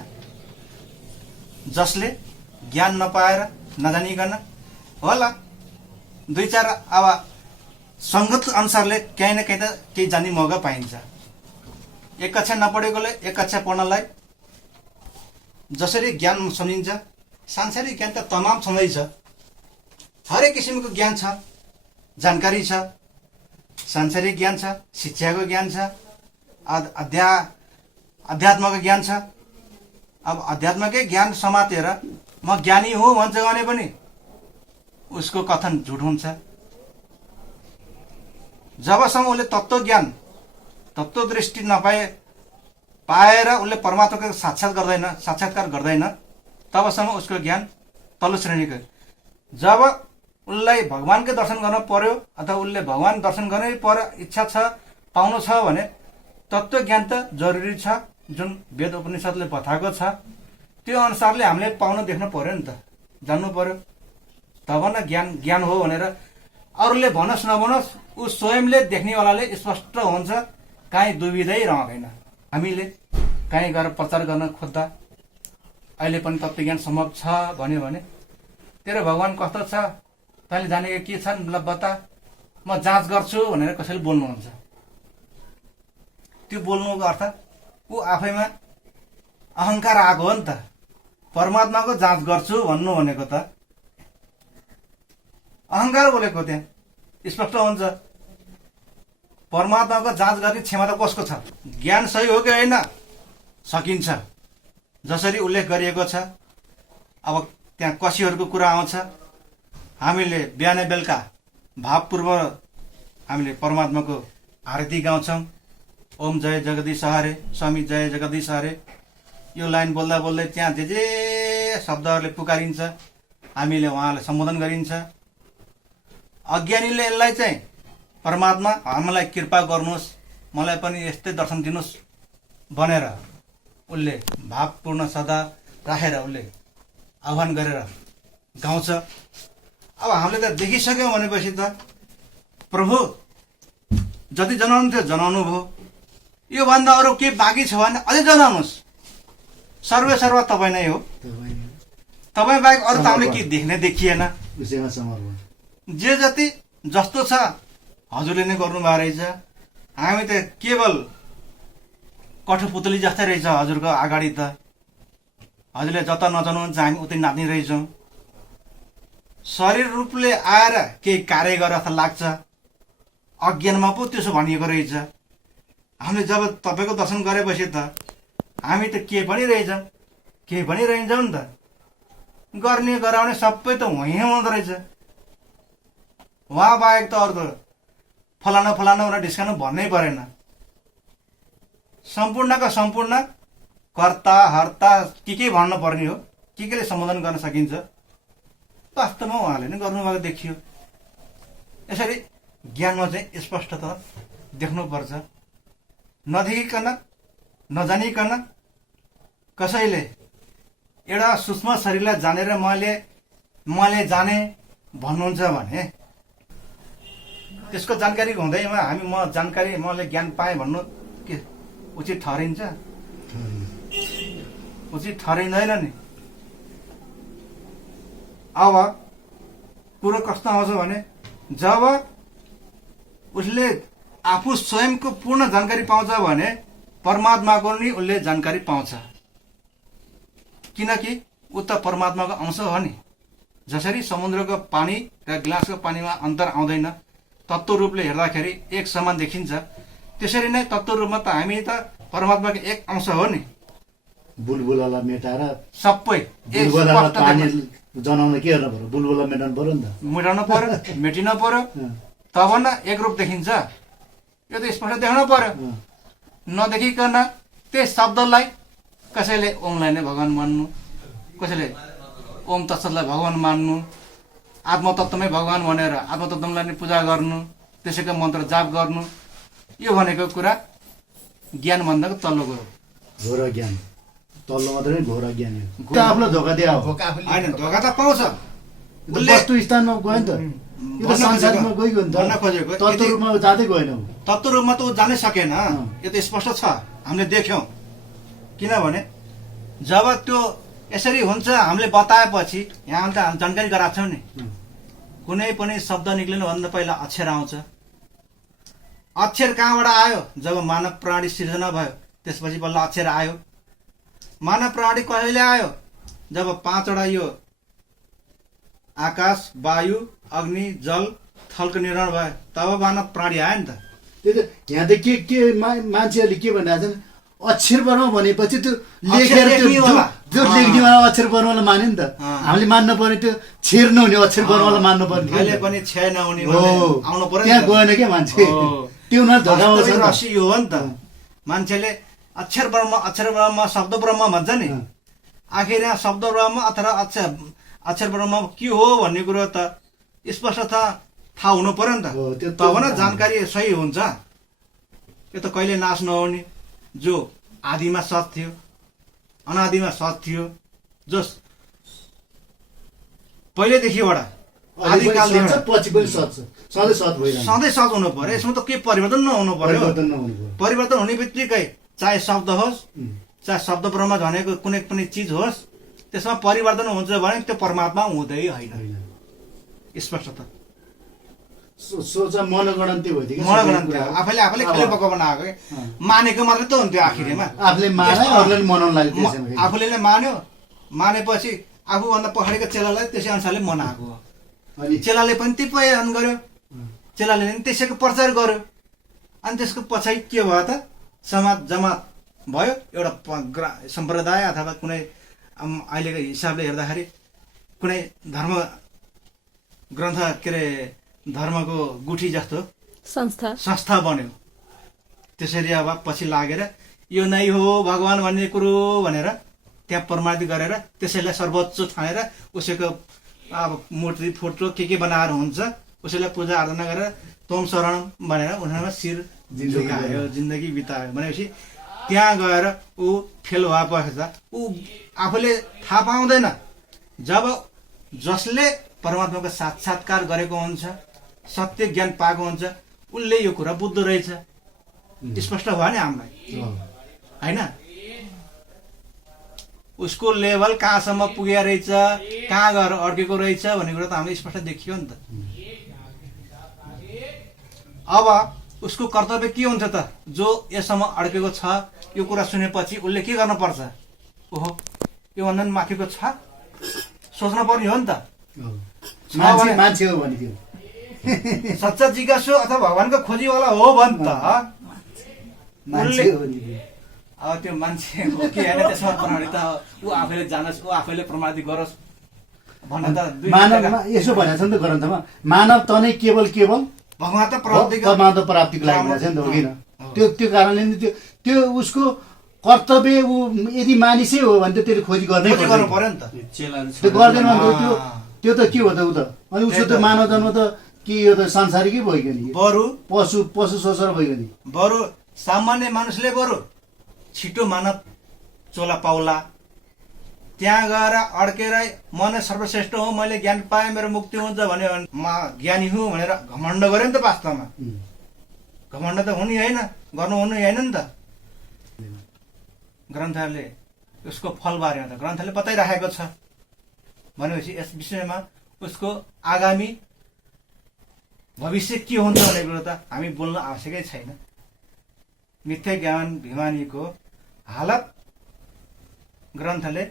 जसले ज्ञान नपाएर नजानिकन होला 2-4 अब सङ्गत अनुसारले कहीँ न कहीँ त केही जान्ने मौका पाइन्छ। एक कक्षा नपढेकोले एक कक्षा पढ्नलाई जसरी ज्ञान सम्झिन्छ, सांसारिक ज्ञान त तमाम छँदैछ। हरेक किसिमको ज्ञान छ, जानकारी छ, सांसारिक ज्ञान छ, शिक्षाको ज्ञान छ, अध्यात्मको ज्ञान छ। अब अध्यात्मकै ज्ञान समातेर म ज्ञानी हुँ भन्छ भने पनि उसको कथन झुट हुन्छ। जबसम्म उसले तत्त्व दृष्टि पाएर उसले परमात्माको साक्षात्कार गर्दैन तबसम्म उसको ज्ञान तल्लो श्रेणीको। जब उसलाई भगवानकै दर्शन गर्न पर्यो अथवा उसले भगवान दर्शन गर्नै पर्यो, इच्छा छ, पाउनु छ भने तत्त्व ज्ञान त जरुरी छ। जुन वेद उपनिषद्ले बताएको छ त्यो अनुसारले हामीले पाउन देख्नु पर्यो नि त, जान्नु पर्यो। तब न ज्ञान हो भनेर अरूले भनोस् नभनोस् ऊ स्वयंले देख्नेवालाले स्पष्ट हुन्छ, काहीँ दुविधै रहँदैन। हामीले काहीँ गएर प्रचार गर्न खोज्दा अहिले पनि तत्त्वज्ञान सम्भव छ भन्यो भने तेरो भगवान कस्तो छ, तैँले जानेको के छन् ल बता, म जाँच गर्छु भनेर कसैले बोल्नुहुन्छ। त्यो बोल्नुको अर्थ ऊ आफैमा अहङ्कार आएको हो नि त। परमात्माको जाँच गर्छु भन्नु भनेको त अहङ्कार बोलेको, त्यहाँ स्पष्ट हुन्छ। परमात्माको जाँच गर्ने क्षमता कसको छ? ज्ञान सही हो कि होइन सकिन्छ, जसरी उल्लेख गरिएको छ। अब त्यहाँ कसीहरूको कुरा आउँछ। हामीले बिहान बेलुका भावपूर्वक हामीले परमात्माको आरती गाउँछौँ। ओम जय जगदीश हरे, स्वामी जय जगदीश हरे, यो लाइन बोल्दा बोल्दै त्यहाँ जे जे शब्दहरूले पुकारिन्छ, हामीले उहाँलाई सम्बोधन गरिन्छ। अज्ञानीले यसलाई चाहिँ परमात्मा हामीलाई कृपा गर्नुहोस्, मलाई पनि यस्तै दर्शन दिनुहोस् भनेर उसले भावपूर्ण सदा राखेर उसले आह्वान गरेर गाउँछ। अब हामीले त देखिसक्यौँ भनेपछि त प्रभु जति जनाउनु थियो जनाउनु भयो, योभन्दा अरू के बाँकी छ भने अझै जनाउनुहोस्। सर्वे सर्व तपाईँ नै हो, तपाईँ बाहेक अरू त हामीले के देख्ने देखिएन। उसैमा समर्पण। जे जति जस्तो छ हजुरले नै गर्नुभएको रहेछ। हामी त केवल कठपुतली जस्तै रहेछ हजुरको अगाडि त। हजुरले जता नचाउनुहुन्छ हामी उतै नाच्ने रहेछौँ। शरीर रूपले आएर केही कार्य गरे जस्तो लाग्छ, अज्ञानमा पो त्यसो भनिएको रहेछ। हामीले जब तपाईँको दर्शन गरेपछि त हामी त के पनि रहेछौँ, केही पनि रहन्छौँ नि त। गर्ने गराउने सबै त वहीँ हुँदो रहेछ। उहाँ बाहेक त अरू त फलाना फलाना भनेर ढिस्कानु भन्नै परेन। सम्पूर्णका सम्पूर्ण कर्ता हर्ता के भन्नु पर्ने हो, केले सम्बोधन गर्न सकिन्छ। वास्तवमा उहाँले नै गर्नुभएको देखियो। यसरी ज्ञानमा चाहिँ स्पष्टता देख्नुपर्छ। नदेखिकन नजानिकन कसैले एउटा सूक्ष्म शरीरलाई जानेर मैले जाने भन्नुहुन्छ भने त्यसको जानकारी हुँदैमा हामी मैले ज्ञान पाएँ भन्नु के उचित ठहरिन्छ? उचित ठहरिँदैन नि। अब कुरो कस्तो आउँछ भने जब उसले आफू स्वयंको पूर्ण जानकारी पाउँछ भने परमात्माको नि उसले जानकारी पाउँछ, किनकि ऊ त परमात्माको अंश हो नि। जसरी समुद्रको पानी र गिलासको पानीमा अन्तर आउँदैन, तत्त्व रूपले हेर्दाखेरि एक समान देखिन्छ, त्यसरी नै तत्त्व रूपमा त हामी त परमात्माको एक अंश हो नि। बुलबुलालाई मेटाएर सबै बुलबुलालाई पानी जनाउन के गर्नु पर्यो? बुलबुला मेटाउनु पर्यो नि त। मेटाउनु पर्यो, मेटिन पर्यो, तब न एक रूप देखिन्छ। यो त स्पष्ट देख्नु पर्यो। नदेखिकन त्यही शब्दलाई कसैले ओमलाई नै भगवान मान्नु, कसैले ओम तत्सतलाई भगवान मान्नु, आत्मतत्त्वमै भगवान भनेर आत्मतत्त्वलाई नै पूजा गर्नु, त्यसैको मन्त्र जाप गर्नु, यो भनेको कुरा ज्ञान भन्दाको तल्लो कुरो घोर ज्ञान। तल्लो मात्रै घोर ज्ञान हो। आफूलाई धोका दिए हो। होइन, धोका त पाउँछ। वस्तु स्थानमा गयो नि त, यो त संसारमा गइगयो नि त। भन्न खोजेको तत्त्व रूपमा जाँदै गएन। तत्त्व रूपमा त ऊ जानै सकेन। यो त स्पष्ट छ, हामीले देख्यौँ। किनभने जब त्यो यसरी हुन्छ हामीले बताएपछि यहाँ त जानकारी गराएको छौँ नि। कुनै पनि शब्द निक्लिनुभन्दा पहिला अक्षर आउँछ। अक्षर कहाँबाट आयो? जब मानव प्राणी सिर्जना भयो त्यसपछि बल्ल अक्षर आयो। मानव प्राणी कहिले आयो? जब 5वटा यो आकाश, वायु, अग्नि, जल, थलको निर्माण भयो, तब मानव प्राणी आयो नि त। त्यो त यहाँ त के मान्छेहरूले के भनिरहेको छन्, अक्षर वर्म भनेपछि त्यो लेखेर त्यो लेख्नेवाला अक्षर वर्मलाई मान्यो नि त। हामीले मान्नु पर्ने त्यो छेर नहुने अक्षर वर्मलाई मान्नु पर्ने। अहिले पनि छे नहुने आउनु पर्यो। त्यहाँ गएन क्या मान्छे, त्यो न धोकामा छ। रसी यो हो नि त। मान्छेले अक्षर ब्रह्म शब्द ब्रह्म भन्छ नि। आखिर यहाँ शब्द ब्रह्म अथवा अक्षर ब्रह्म के हो भन्ने कुरो त स्पष्ट थाहा हुनु पर्यो नि त। तब न जानकारी सही हुन्छ। यो त कहिले नाश नहुने, जो आदिमा सत थियो, अनादिमा सत थियो, जो पहिलेदेखिबाट आदिकालदेखि सच्छ, पछि पनि सच्छ, सधैँ सत भइरहन्छ। सधैँ सच हुनु पर्यो। यसमा त के परिवर्तन नहुनु पर्यो। परिवर्तन नहुनु पर्यो। परिवर्तन हुने बित्तिकै चाहे शब्द होस् चाहे शब्द ब्रह्म भनेको कुनै पनि चिज होस् त्यसमा परिवर्तन हुन्छ भने त्यो परमात्मा हुँदै होइन। स्पष्ट त सोच मनगणन्ती भयो कि मनगणन्त आफैले खाली बको बनाएको के मानेको मात्रै त हुन्थ्यो आखिरमा। आफूले माने अरूले मनाउन लाग्यो त्यसैमा। आफूले मान्यो, मानेपछि आफूभन्दा पछाडिको चेलालाई त्यसै अनुसारले मनाएको हो। अनि चेलाले पनि त्यही पालन गर्यो, चेलाले पनि त्यसैको प्रचार गर्यो। अनि त्यसको पछाडि के भयो त समाज जमात भयो, एउटा सम्प्रदाय अथवा कुनै अहिलेको हिसाबले हेर्दाखेरि कुनै धर्म ग्रन्थ के अरे धर्मको गुठी जस्तो संस्था बन्यो। त्यसरी अब पछि लागेर यो नै हो भगवान भन्ने कुरो भनेर त्यहाँ प्रमाणित गरेर त्यसैलाई सर्वोच्च ठानेर उसैको अब मूर्ति फोटो के बनाएर हुन्छ उसैलाई पूजा आराधना गरेर तोम शरण भनेर उनीहरूमा शिर झुकायो, जिन्दगी बितायो भनेपछि त्यहाँ गएर ऊ फेल भएपछि त ऊ आफूले थाहा पाउँदैन। जब जसले परमात्माको साक्षात्कार गरेको हुन्छ, सत्य ज्ञान पाएको हुन्छ, उसले यो कुरा बुझ्दो रहेछ। स्पष्ट भयो नि हामीलाई होइन? उसको लेभल कहाँसम्म पुगेको रहेछ, कहाँ गएर अड्केको रहेछ भन्ने कुरा त हामीले स्पष्ट देखियो नि त। अब उसको कर्तव्य के हुन्छ त? जो यसम्म अड्केको छ यो कुरा सुनेपछि उसले के गर्नुपर्छ? ओहो योभन्दा माथिको छ सोच्न पर्ने हो नि त। मान्छे हो भने त्यो सच्चा जिज्ञासु अथवा भगवानको खोजीवाला हो भने त मान्छे हो नि त्यो। अब त्यो मान्छे हो कि होइन त्यसमा प्रमाणित ऊ आफैले जानोस्, ऊ आफैले प्रमाणित गरोस् भन्न त मानव यसो भनेको छ नि त ग्रन्थमा, मानव त नै केवल भगवान त प्राप्तिको परमात्मा प्राप्तिको लागि भनेको छ नि त, हो किन? त्यो कारणले नि त्यो उसको कर्तव्य ऊ यदि मानिसै हो भने त त्यसले खोजी गर्नै गर्नु पर्यो नि त। त्यो गर्दैन भने त त्यो त के हो त ऊ त? अनि उसको त मानव जन्म त के यो त संसारिकै भइगयो नि, बरु पशु सोचर भइगयो नि। बरु सामान्य मानिसले बरु छिटो मानव चोला पाउला, त्यहाँ गएर अड्केर म नै सर्वश्रेष्ठ हो, मैले ज्ञान पाएँ, मेरो मुक्ति हुन्छ भन्यो भने म ज्ञानी हुँ भनेर घमण्ड गर्यो नि त। वास्तवमा घमण्ड त हुने होइन, गर्नु हुने होइन नि त। ग्रन्थहरूले उसको फल बारेमा त ग्रन्थले बताइराखेको छ भनेपछि यस विषयमा उसको आगामी भविष्य के हुन्छ भन्ने कुरो त हामी बोल्न आवश्यकै छैन। मिथ्या ज्ञान भिमानीको हालत ग्रन्थले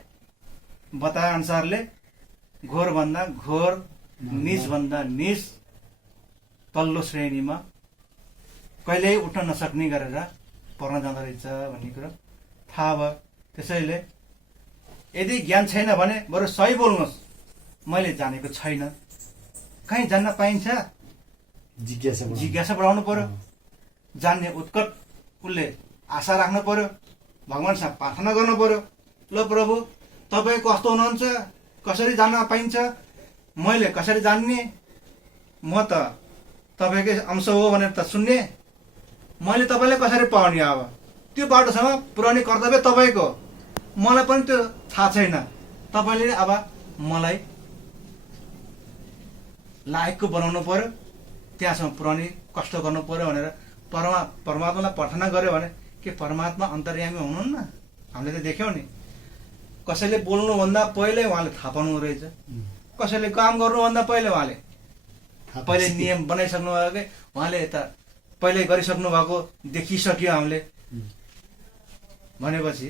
बताए अनुसारले घोरभन्दा घोर, निजभन्दा निज तल्लो श्रेणीमा कहिल्यै उठ्न नसक्ने गरेर पर्न जाँदो रहेछ भन्ने कुरो थाहा भयो। त्यसैले यदि ज्ञान छैन भने बरु सही बोल्नुहोस्, मैले जानेको छैन। कहीँ जान्न पाइन्छ, जिज्ञासा बढाउनु पर्यो, जान्ने उत्कट उसले आशा राख्नु पर्यो, भगवान्सँग प्रार्थना गर्नु पर्यो। ल प्रभु तपाईँ कस्तो हुनुहुन्छ, कसरी जान्न पाइन्छ, मैले कसरी जान्ने, म त तपाईँकै अंश हो भनेर त सुन्ने, मैले तपाईँलाई कसरी पाउने? अब त्यो बाटोसम्म पुर्याउने कर्तव्य तपाईँको, मलाई पनि त्यो थाहा छैन। तपाईँले अब मलाई लायकको बनाउनु पर्यो, त्यहाँसम्म पुर्याउने कष्ट गर्नु पर्यो भनेर परमात्मालाई प्रार्थना गर्यो भने के परमात्मा अन्तर्यामी हुनुहुन्न? हामीले त देख्यौँ नि। कसैले बोल्नुभन्दा पहिले उहाँले थाहा पाउनु रहेछ, कसैले काम गर्नुभन्दा पहिले उहाँले पहिले नियम बनाइसक्नु भएको कि उहाँले त पहिले गरिसक्नु भएको देखिसक्यो हामीले भनेपछि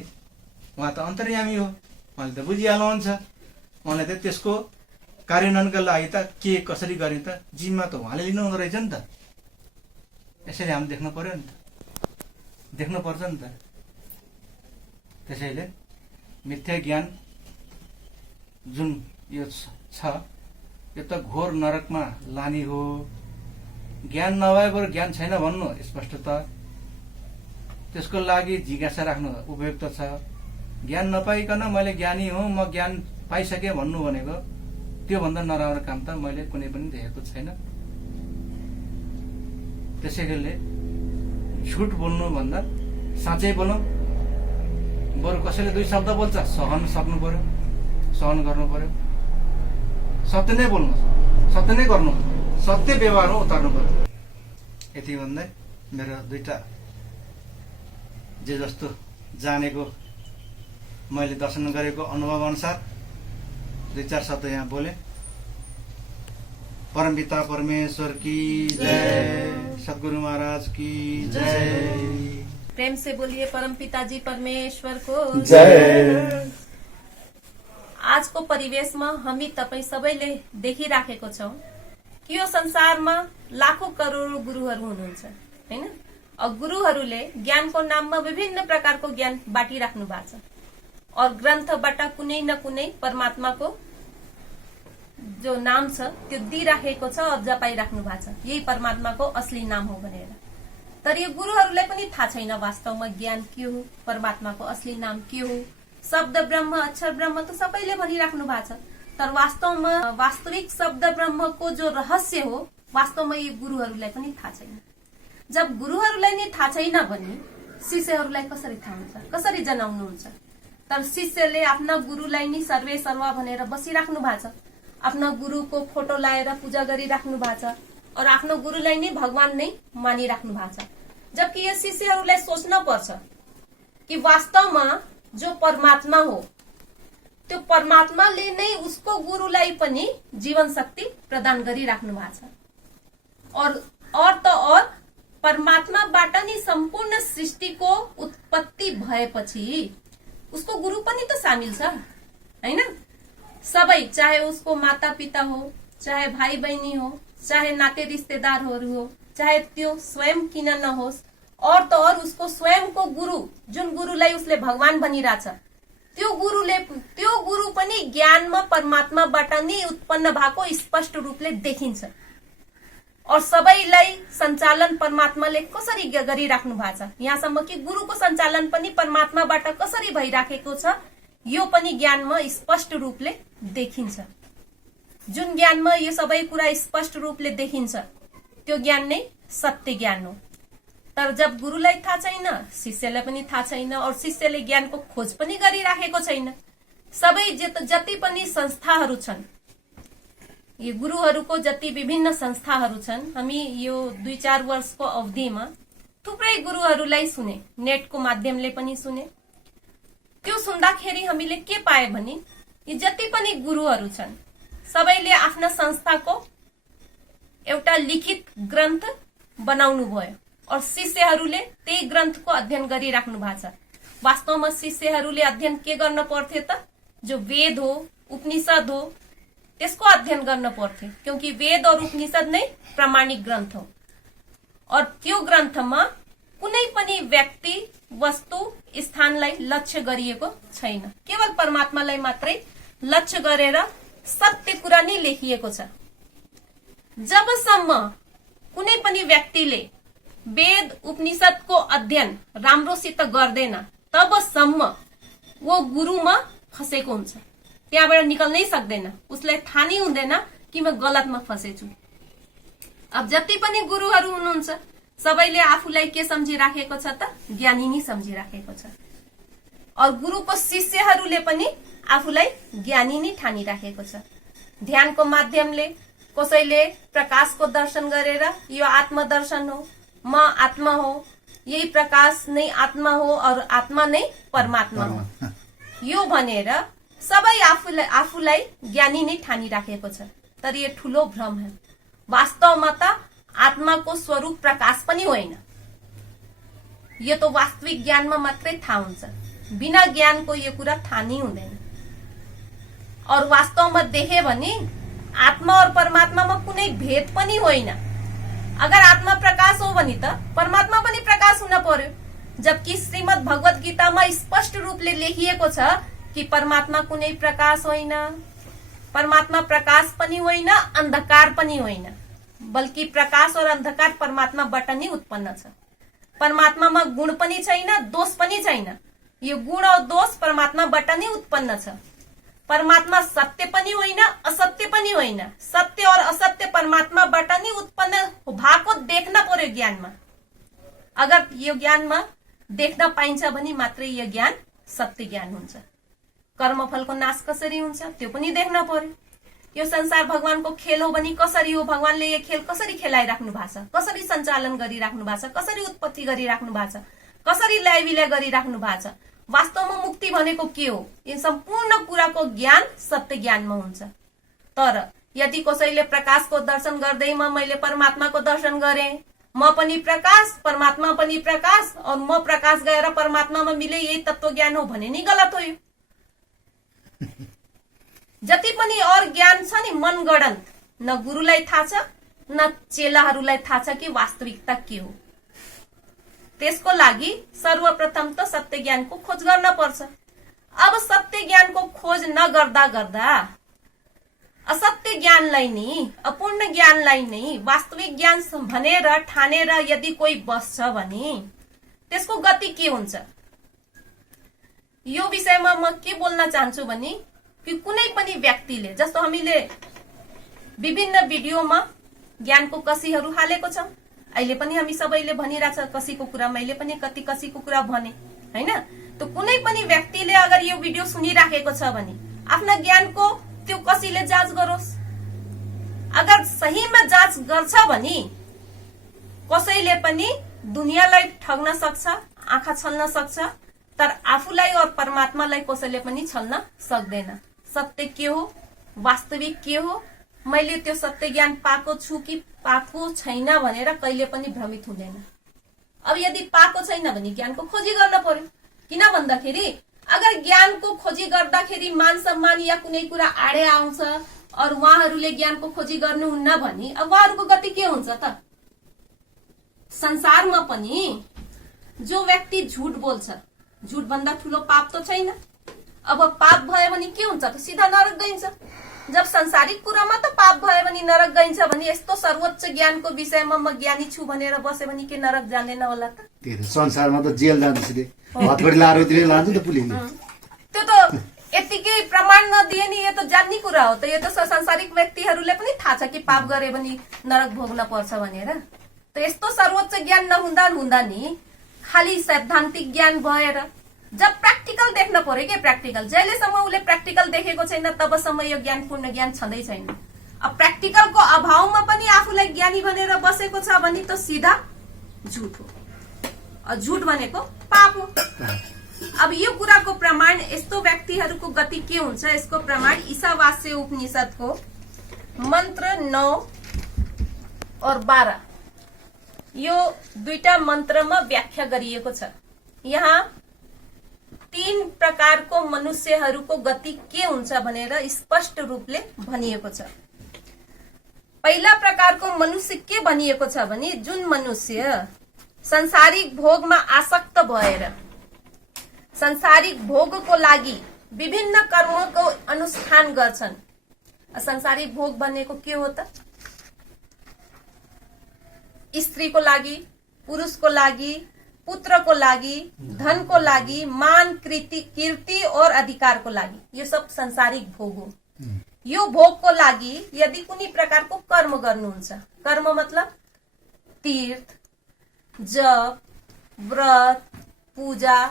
उहाँ त अन्तर्यामी हो, उहाँले त बुझिहाल्नुहुन्छ। उहाँले त त्यसको कार्यान्वयनको लागि त के कसरी गर्ने त जिम्मा त उहाँले लिनुहुँदो रहेछ नि त। यसरी हामी देख्नु पर्यो नि त, देख्नुपर्छ नि त। त्यसैले मिथ्या ज्ञान जुन यो छ यो त घोर नरकमा लाने हो। ज्ञान नभएको ज्ञान छैन भन्नु स्पष्ट त, त्यसको लागि जिज्ञासा राख्नु उपयुक्त छ। ज्ञान नपाइकन मैले ज्ञानी हुँ, म ज्ञान पाइसकेँ भन्नु भनेको त्योभन्दा नराम्रो काम त मैले कुनै पनि देखेको छैन। त्यसैले झुट बोल्नुभन्दा साँच्चै बोलौँ। बरु कसैले दुई शब्द बोल्छ सहन सक्नु पर्यो, सहन गर्नु पर्यो, सत्य नै बोल्नुहोस्। सत्य नै गर्नु, सत्य व्यवहारमा उतार्नु पर्यो। यति भन्दै मेरो दुईटा जे जस्तो जानेको मैले दर्शन गरेको अनुभव अनुसार 2-4 शब्द यहाँ बोले। परमपिता परमेश्वर की जय, सद्गुरु महाराज की जय। प्रेम से बोलिए परम पिताजी परमेश्वर को जय। आजको परिवेशमा हामी तपाई सबैले देखिराखेको छौं कि यो संसारमा लाखौं करोडौं गुरुहरू हुनुहुन्छ हैन। गुरुहरूले ज्ञानको नाममा विभिन्न प्रकारको ज्ञान बाँटिराख्नु भएको छ और ग्रन्थबाट कुनै न कुनै परमात्माको जो नाम छ त्यो दिइराखेको छ और जपाइराख्नु भएको छ, यही परमात्माको असली नाम हो भनेर। तर यो गुरुहरूलाई पनि थाहा छैन वास्तवमा ज्ञान के हो, परमात्माको असली नाम के हो। शब्द ब्रह्म अक्षर ब्रह्म त सबैले भनिराख्नु भएको छ, तर वास्तवमा वास्तविक शब्द ब्रह्मको जो रहस्य हो वास्तवमा यो गुरुहरूलाई पनि थाहा छैन। जब गुरुहरूलाई नै थाहा छैन भने शिष्यहरूलाई कसरी थाहा हुन्छ, कसरी जनाउनुहुन्छ? तर शिष्यले आफ्ना गुरुलाई नै सर्वे सर्वा भनेर बसिराख्नु भएको छ, आफ्ना गुरुको फोटो लाएर पूजा गरिराख्नु भएको छ और आफ्नो गुरुलाई नै भगवान नै मानिराख्नु भएको छ। जबकि यो शिष्यहरूलाई सोच्न पर्छ कि वास्तवमा जो परमात्मा हो त्यो परमात्माले नै उसको गुरुलाई पनि जीवन शक्ति प्रदान गरिराख्नु भएको छ और परमात्माबाट नै सम्पूर्ण सृष्टिको उत्पत्ति भएपछि उसको गुरु पनि त सामिल छ हैन। सबै, चाहे उसको माता पिता हो, चाहे भाइ बहिनी हो, चाहे नाते रिश्तेदारहरू हो, चाहे त्यो स्वयं किन नहोस्, और त और उसको स्वयंको गुरु, जुन गुरुलाई उसले भगवान भनिरहेछ त्यो गुरु पनि ज्ञानमा परमात्माबाट नै उत्पन्न भएको स्पष्ट रूपले देखिन्छ। और सबैलाई सञ्चालन परमात्माले कसरी गरिराख्नु भएको छ, यहाँसम्म कि गुरुको सञ्चालन पनि परमात्माबाट कसरी भइराखेको छ यो पनि ज्ञानमा स्पष्ट रूपले देखिन्छ। जुन ज्ञानमा यो सबै कुरा स्पष्ट रूपले देखिन्छ त्यो ज्ञान नै सत्य ज्ञान हो। तर जब गुरुलाई थाहा छैन, शिष्यलाई पनि थाहा छैन और शिष्यले ज्ञानको खोज पनि गरिराखेको छैन। सबै जति पनि संस्थाहरू छन्, यो गुरुहरूको जति विभिन्न संस्थाहरू छन्, हामी यो 2-4 वर्षको अवधिमा थुप्रै गुरुहरूलाई सुने, नेटको माध्यमले पनि सुने। त्यो सुन्दाखेरि हामीले के पाए भने यी जति पनि गुरुहरू छन् सबैले आफ्ना संस्थाको एउटा लिखित ग्रन्थ बनाउनु भयो और शिष्यहरूले त्यही ग्रन्थको अध्ययन गरिराख्नु भएको छ। वास्तवमा शिष्यहरूले अध्ययन के गर्न पर्थ्यो त? जो वेद हो, उपनिषद हो, त्यसको अध्ययन गर्न पर्थ्यो, क्योंकि वेद और उपनिषद नै प्रामाणिक ग्रन्थ हो और त्यो ग्रन्थमा कुनै पनि व्यक्ति, वस्तु, स्थानलाई लक्ष्य गरिएको छैन। केवल परमात्मालाई मात्रै लक्ष्य गरेर सत्य कुरा नै लेखिएको छ। जबसम्म कुनै पनि व्यक्तिले वेद उपनिषदको अध्ययन राम्रोसित गर्दैन तबसम्म वो गुरुमा फसेको हुन्छ, त्यहाँबाट निकल्नै सक्दैन। उसलाई थाहा नै हुँदैन कि म गलतमा फसेछु। अब जति पनि गुरुहरू हुनुहुन्छ सबैले आफूलाई के सम्झिराखेको छ त? ज्ञानी नै सम्झिराखेको छ और गुरुको शिष्यहरूले पनि आफूलाई ज्ञानी नै ठानिराखेको छ। ध्यानको माध्यमले कसैले प्रकाशको दर्शन गरेर यो आत्मदर्शन हो, म आत्मा हो, यही प्रकाश नै आत्मा हो और आत्मा नै परमात्मा हो यो भनेर सबै आफूलाई ज्ञानी नै ठानिराखेको छ। तर यो ठूलो भ्रम हो। वास्तवमा त आत्माको स्वरूप प्रकाश पनि होइन। यो त वास्तविक ज्ञानमा मात्रै थाहा हुन्छ, बिना ज्ञानको यो कुरा थाहा नै हुँदैन। और वास्तवमा देखे भने आत्मा और परमात्मामा कुनै भेद पनि होइन। अगर आत्मा प्रकाश हो भने त परमात्मा पनि प्रकाश हुन पर्यो। जबकि श्रीमद् भगवत गीतामा स्पष्ट रूपले लेखिएको छ कि परमात्मा कुनै प्रकाश होइन, परमात्मा प्रकाश पनि होइन, अन्धकार पनि होइन, बल्कि प्रकाश और अंधकार परमात्माबाट नै उत्पन्न छ। परमात्मामा गुण पनि छैन, दोष पनि छैन। यो गुण और दोष परमात्माबाट नै उत्पन्न छ। परमात्मा सत्य पनि होइन, असत्य पनि होइन। सत्य और असत्य परमात्माबाट नै उत्पन्न भएको देख्न पर्यो ज्ञानमा। अगर यो ज्ञानमा देख्न पाइन्छ भने मात्रै यो ज्ञान सत्य ज्ञान हुन्छ। कर्मफलको नाश कसरी हुन्छ त्यो पनि देख्न पर्यो। यो संसार भगवानको खेल हो भने कसरी हो, भगवानले यो खेल कसरी खेलाइराख्नु भएको छ, कसरी सञ्चालन गरिराख्नु भएको छ, कसरी उत्पत्ति गरिराख्नु भएको छ, कसरी ल्याइविलय गरिराख्नु भएको छ, वास्तवमा मुक्ति भनेको के हो, यो सम्पूर्ण कुराको ज्ञान सत्य ज्ञानमा हुन्छ। तर यदि कसैले प्रकाशको दर्शन गर्दैमा मैले परमात्माको दर्शन गरेँ, म पनि प्रकाश परमात्मा पनि प्रकाश और म प्रकाश गएर परमात्मामा मिले यही तत्व ज्ञान हो भने नि गलत हो। जति पनि और ज्ञान छ नि मनगढन्त, न गुरुलाई थाहा छ न चेलाहरूलाई थाहा छ कि वास्तविकता के हो। त्यसको लागि सर्वप्रथम त सत्य ज्ञानको खोज गर्न पर्छ। अब सत्य ज्ञानको खोज नगर्दा गर्दा असत्य ज्ञानलाई नि, अपूर्ण ज्ञानलाई नै वास्तविक ज्ञान भनेर ठानेर यदि कोही बस्छ भने त्यसको गति के हुन्छ। यो विषयमा म के बोल्न चाहन्छु भने कि कुनै पनि व्यक्तिले, जस्तो हामीले विभिन्न भिडियोमा ज्ञानको कसीहरू हालेको छौं, अहिले पनि हामी सबैले भनिरहेछ कसीको कुरा, मैले पनि कति कसीको कुरा भने हैन। त कुनै पनि व्यक्तिले अगर यो भिडियो सुनिराखेको छ भने आफ्ना ज्ञानको त्यो कसीले जाँच गरोस्। अगर सहीमा जाँच गर्छ भने कसैले पनि दुनियाँलाई ठग्न सक्छ, आँखा छल्न सक्छ, तर आफूलाई और परमात्मालाई कसैले पनि छल्न सक्दैन। सत्य के हो, वास्तविक के हो, मैले त्यो सत्य ज्ञान पाएको छु कि पाएको छैन भनेर कहिले पनि भ्रमित हुँदैन। अब यदि पाएको छैन भने ज्ञानको खोजी गर्न पर्यो। किन भन्दाखेरि अगर ज्ञानको खोजी गर्दाखेरि मान सम्मान या कुनै कुरा आडे आउँछ और उहाँहरूले ज्ञानको खोजी गर्नुहुन्न भने अब उहाँहरूको गति के हुन्छ त। संसारमा पनि जो व्यक्ति झुट बोल्छ, झुट भन्दा ठुलो पाप त छैन। अब पाप भयो भने के हुन्छ त, सीधा नरक गइन्छ। जब संसारिक कुरामा त पाप भयो भने नरक गइन्छ भने यस्तो सर्वोच्च ज्ञानको विषयमा म ज्ञानी छु भनेर बसे भने के नरक जाँदैन होला त। संसारमा त जेल जान्छ, हतकडी लाएर लान्छ त पुलिसले। त्यो त यतिकै प्रमाण नदिए नि यो त जान्ने कुरा हो त। यो त संसारिक व्यक्तिहरूले पनि थाहा छ कि पाप गरे भने नरक भोग्न पर्छ भनेर। त यस्तो सर्वोच्च ज्ञान नहुँदा नि खाली सैद्धान्तिक ज्ञान भएर जब प्र्याक्टिकल देख्न पर्यो के, प्र्याक्टिकल जहिलेसम्म उसले प्र्याक्टिकल देखेको छैन तबसम्म यो ज्ञान पूर्ण ज्ञान छँदै छैन। अब प्र्याक्टिकलको अभावमा पनि आफूलाई ज्ञानी भनेर बसेको छ भने त सिधा झुट हो। झुट भनेको पाप हो। अब यो कुराको प्रमाण यस्तो व्यक्तिहरूको गति के हुन्छ, यसको प्रमाण ईशावास्य उपनिषदको मन्त्र 9 और 12 यो दुईटा मन्त्रमा व्याख्या गरिएको छ। यहाँ 3 प्रकारको मनुष्यहरूको गति के हुन्छ भनेर स्पष्ट रूपले भनिएको छ। पहिला प्रकारको मनुष्य के भनिएको छ भने जुन मनुष्य संसारिक भोगमा आसक्त भएर संसारिक भोगको लागि विभिन्न कर्मको अनुष्ठान गर्छन्। संसारिक भोग भनेको के हो त, स्त्रीको लागि, पुरुषको लागि, पुत्रको लागि, धनको लागि, मान कीर्ति और अधिकारको लागि, यो सब संसारिक भोग हो। यो भोगको लागि यदि कुनै प्रकारको कर्म गर्नुहुन्छ, कर्म मतलब तीर्थ, जप, व्रत, पूजा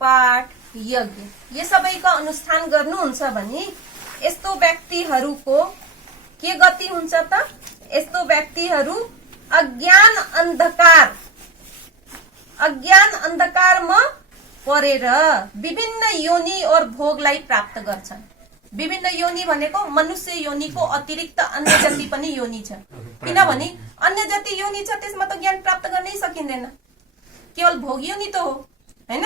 पाठ, यज्ञ, ये सबैको अनुष्ठान गर्नुहुन्छ भने यस्तो व्यक्तिहरूको के गति हुन्छ त, यस्तो व्यक्तिहरू अज्ञान अन्धकारमा परेर विभिन्न योनि और भोगलाई प्राप्त गर्छन्। विभिन्न योनि भनेको मनुष्य योनिको अतिरिक्त अन्य जति पनि योनि छ। किनभने अन्य जति योनि छ त्यसमा त ज्ञान प्राप्त गर्नै सकिँदैन, केवल भोग योनि त हो हैन।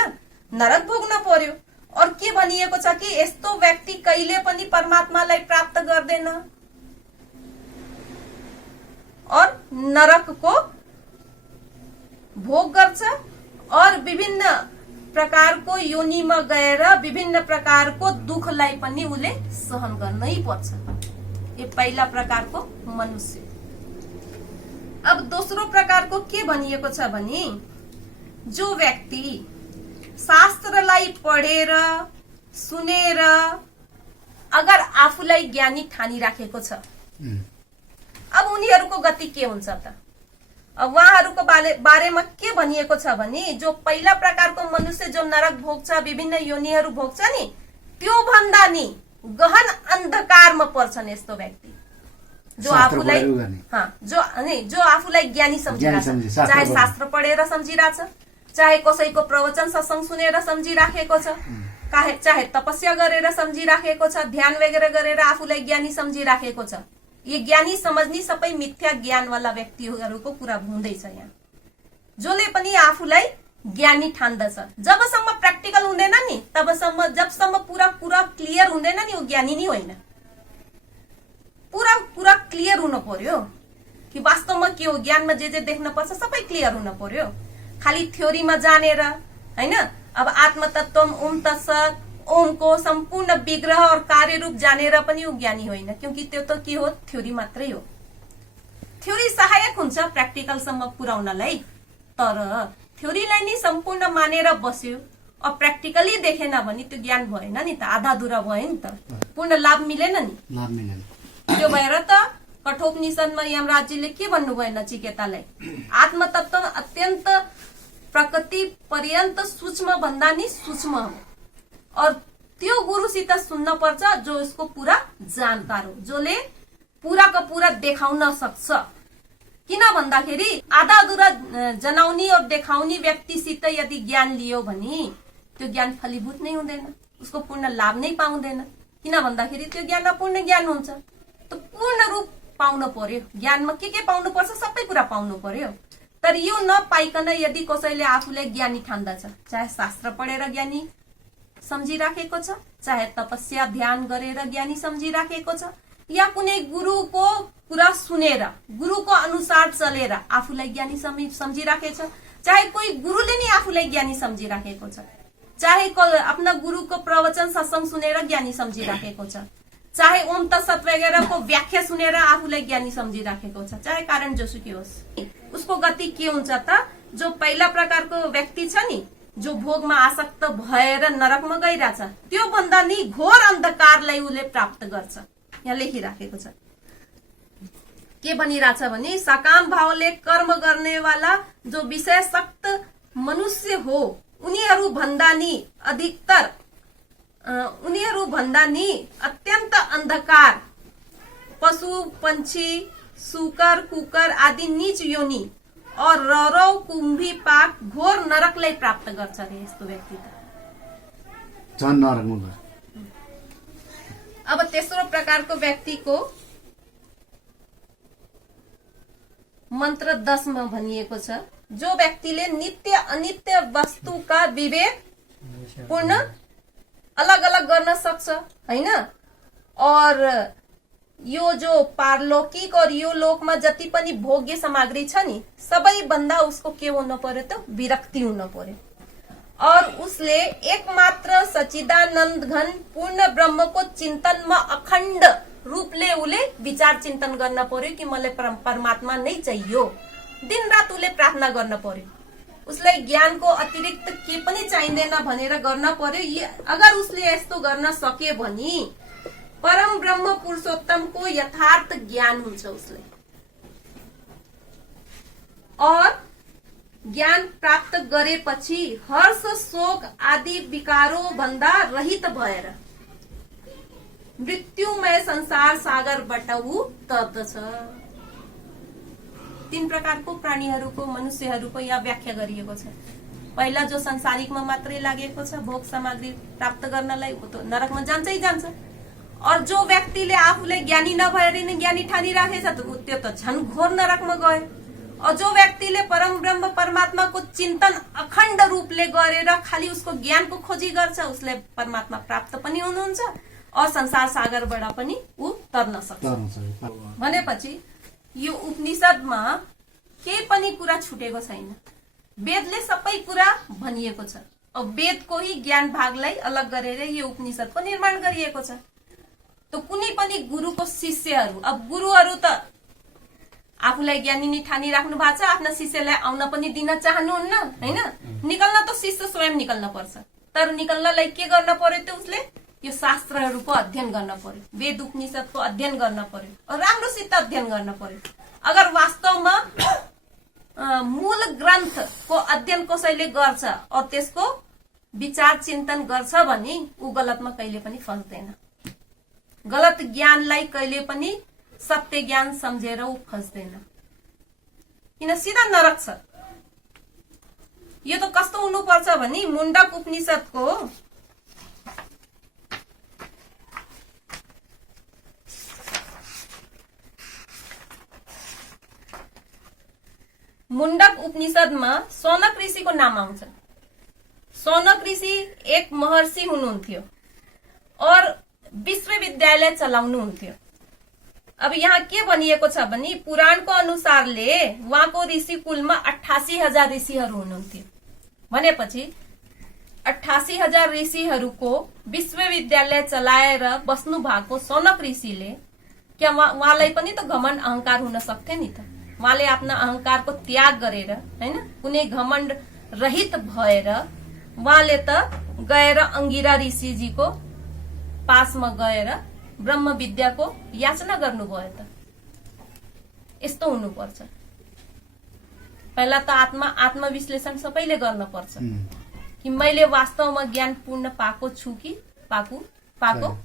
नरक भोग्न पर्यो। और के भनिएको छ कि यस्तो व्यक्ति कहिले पनि परमात्मालाई प्राप्त गर्दैन और नरकको भोग गर्छ और विभिन्न प्रकारको योनिमा गएर विभिन्न प्रकारको दुखलाई पनि उले सहन गर्नै पर्छ। यो पहिला प्रकारको मनुष्य। अब दोस्रो प्रकारको के भनिएको छ भने जो व्यक्ति शास्त्रलाई पढेर सुनेर अगर आफूलाई ज्ञानी ठानिराखेको छ, अब उनीहरूको गति के हुन्छ त। अब उहाँहरूको बारेमा के भनिएको छ भने जो पहिला प्रकारको मनुष्य जो नरक भोग्छ, विभिन्न योनिहरू भोग्छ नि, त्यो भन्दा नि गहन अन्धकारमा पर्छन् यस्तो व्यक्ति जो शास्त्र आफूलाई पढेर गर्ने। जो आफूलाई ज्ञानी सम्झिरहेछ, शास्त्र चाहे पढेर। शास्त्र पढेर सम्झिरहेछ, चाहे कसैको प्रवचन सत्संग सुनेर सम्झिराखेको छ, चाहे तपस्या गरेर सम्झिराखेको छ, ध्यान वगैरह गरेर आफूलाई ज्ञानी सम्झिराखेको छ। यो ज्ञानी समझ्ने सबै मिथ्या ज्ञानवाला व्यक्तिहरूको कुरा हुँदैछ यहाँ। जसले पनि आफूलाई ज्ञानी ठान्दछ, जबसम्म प्र्याक्टिकल हुँदैन नि तबसम्म, जबसम्म पूरा कुरा क्लियर हुँदैन नि, ऊ ज्ञानी नै होइन। पूरा क्लियर हुनु पर्यो कि वास्तवमा के हो, ज्ञानमा जे देख्न पर्छ सबै क्लियर हुनु पर्यो। खालि थ्योरीमा जानेर हैन, अब आत्मतत्वम ओम तत्सत, ओमको सम्पूर्ण विग्रह और कार्यरूप जानेर पनि ऊ ज्ञानी होइन, क्योंकि त्यो त के हो, थ्योरी मात्रै हो। थ्योरी सहायक हुन्छ प्र्याक्टिकलसम्म पुर्याउनलाई, तर थ्योरीलाई नै सम्पूर्ण मानेर बस्यो और प्र्याक्टिकली देखेन भने त्यो ज्ञान भएन नि त, आधा अधुरा भयो नि त, पूर्ण लाभ मिलेन नि। लाभ मिलेन। त्यो भएर त कठोपनिषदमा यमराजजीले के भन्नुभयो नचिकेतालाई, आत्मतत्व अत्यन्त प्रकृति पर्यन्त सूक्ष्म भन्दा नि सूक्ष्म हो, और त्यो गुरुसित सुन्न पर्छ जो इसको पूरा जानकार हो, जोले पूरा का पूरा देखाउन सक्छ। किन भन्दाखेरि आधा अधुरा जनाउने और देखाउने व्यक्तिसित यदि ज्ञान लियो भने त्यो ज्ञान फलीभूत नै हुँदैन, उसको पूर्ण लाभ नै पाउँदैन। किन भन्दाखेरि त्यो ज्ञान अपूर्ण ज्ञान हुन्छ। त पूर्ण रूप पाउन पर्यो, ज्ञानमा के पाउनु पर्छ, सबै कुरा पाउनु पर्यो। तर यो नपाइकन यदि कसैले आफूलाई ज्ञानी ठान्दछ, चाहे शास्त्र पढेर ज्ञानी सम्झिराखेको छ, चाहे तपस्या ध्यान गरेर ज्ञानी सम्झिराखेको छ, या कुनै गुरुको कुरा सुनेर गुरुको अनुसार चलेर आफूलाई ज्ञानी सम्झिराखेको छ, चाहे कोही गुरुले नै आफूलाई ज्ञानी सम्झिराखेको छ, चाहे आफ्ना गुरुको प्रवचन सत्संग सुनेर ज्ञानी सम्झिराखेको छ, चाहे ओम तत्सत वगैरहको व्याख्या सुनेर आफूलाई ज्ञानी सम्झिराखेको छ, चाहे कारण जोसुकै होस्, उसको गति के हुन्छ त, जो पहिला प्रकारको व्यक्ति छ नि, जो भोगमा आसक्त भएर नरकमा गइरहेछ, त्यो भन्दा नि घोर अन्धकारलाई उसले प्राप्त गर्छ। यहाँ लेखिराखेको छ, के भनिरहेछ भने सकाम भावले कर्म गर्नेवाला जो विषयशक्त मनुष्य हो, उनीहरू भन्दा नि अत्यन्त अन्धकार पशु पंछी सुकर कुकर आदि नीच योनि और ररौ कुम्भी पाक घोर नरकलाई प्राप्त गर्छ रे यस्तो व्यक्ति त। झन् नरकमा गयो। अब तेस्रो प्रकारको व्यक्तिको मन्त्र 10 मा भनिएको छ, जो व्यक्तिले नित्य अनित्य वस्तुका विवेक पूर्ण अलग अलग गर्न सक्छ हैन, और यो जो पारलौकिक और यो लोकमा जति पनि भोग्य सामग्री छ नि, सबै भन्दा उसको के हुनु पर्यो त, विरक्ति हुनु पर्यो, और उसले एकमात्र सच्चिदानन्द घन पूर्ण ब्रह्मको चिन्तनमा अखण्ड रूपले उले विचार चिन्तन गर्न पर्यो कि मलाई परमात्मा नै चाहियो। दिन रात उले प्रार्थना गर्न पर्यो, उसलाई ज्ञानको अतिरिक्त के पनि चाहिँदैन भनेर गर्न पर्यो। अगर उसले यस्तो गर्न सके भने परम ब्रह्म पुरुषोत्तमको यथार्थ ज्ञान हुन्छ उसले, और ज्ञान प्राप्त गरेपछि हर्ष शोक आदि विकारों भन्दा रहित भएर मृत्युमय संसार सागरबाट ऊ तर्दछ। 3 प्रकारको प्राणीहरूको मनुष्यहरूको यहाँ व्याख्या गरिएको छ। पहिला जो संसारिकमा मात्रै लागेको छ भोग सामग्री प्राप्त गर्नलाई, ऊ त नरकमा जान्छै जान्छ, और जो व्यक्तिले आफूलाई ज्ञानी नभएर नै ज्ञानी ठानिराखेछ त्यो त झन् घोर नरकमा गयो। और जो व्यक्तिले परम ब्रह्म परमात्माको चिन्तन अखण्ड रूपले गरेर खाली उसको ज्ञानको खोजी गर्छ, उसले परमात्मा प्राप्त पनि हुनुहुन्छ और संसार सागरबाट पनि ऊ तर्न सक्छ। भनेपछि यो उपनिषदमा केही पनि कुरा छुटेको छैन, वेदले सबै कुरा भनिएको छ, और वेदको ही ज्ञान भागलाई अलग गरेर यो उपनिषदको निर्माण गरिएको छ। तो कुनै पनि गुरुको शिष्यहरू, अब गुरुहरू त आफूलाई ज्ञानी नै ठानिराख्नु भएको छ, आफ्ना शिष्यलाई आउन पनि दिन चाहनुहुन्न हैन, निकल्न त शिष्य स्वयं निकल्न पर्छ, तर निकल्नलाई के गर्न पर्यो त उसले यो शास्त्रहरूको अध्ययन गर्न पर्यो, वेद उपनिषदको अध्ययन गर्न पर्यो, और राम्रोसित अध्ययन गर्न पर्यो। अगर वास्तवमा मूल ग्रन्थको अध्ययन कसैले गर्छ और त्यसको विचार चिन्तन गर्छ भने ऊ गलतमा कहिले पनि फस्दैन। गलत ज्ञानलाई कहिले पनि सत्य ज्ञान सम्झेर ऊ फस्दैन, किन सिधा नरक छ। यो त कस्तो हुनुपर्छ भने मुण्डक उपनिषदको मुण्डक उपनिषदमा सौनक ऋषिको नाम आउँछ। सौनक ऋषि एक महर्षि हुनुहुन्थ्यो और विश्वविद्यालय चलाउनुहुन्थ्यो। अब यहाँ के भनिएको छ भने पुराणको अनुसारले उहाँको ऋषि कुलमा 88,000 ऋषिहरू हुनुहुन्थ्यो। भनेपछि 88,000 ऋषिहरूको विश्वविद्यालय चलाएर बस्नु भएको सौनक ऋषिले क्या उहाँलाई पनि त घमण्ड अहंकार हुन सक्थ्यो नि त। उहाँले आफ्ना अहंकारको त्याग गरेर हैन कुनै घमण्ड रहित भएर उहाँले त गएर अंगिरा ऋषिजीको पासमा गएर ब्रह्म विद्याको याचना गर्नुभयो। त यस्तो हुनुपर्छ। पहिला त आत्मविश्लेषण सबैले गर्न पर्छ कि मैले वास्तवमा ज्ञान पूर्ण पाएको छु कि पाएको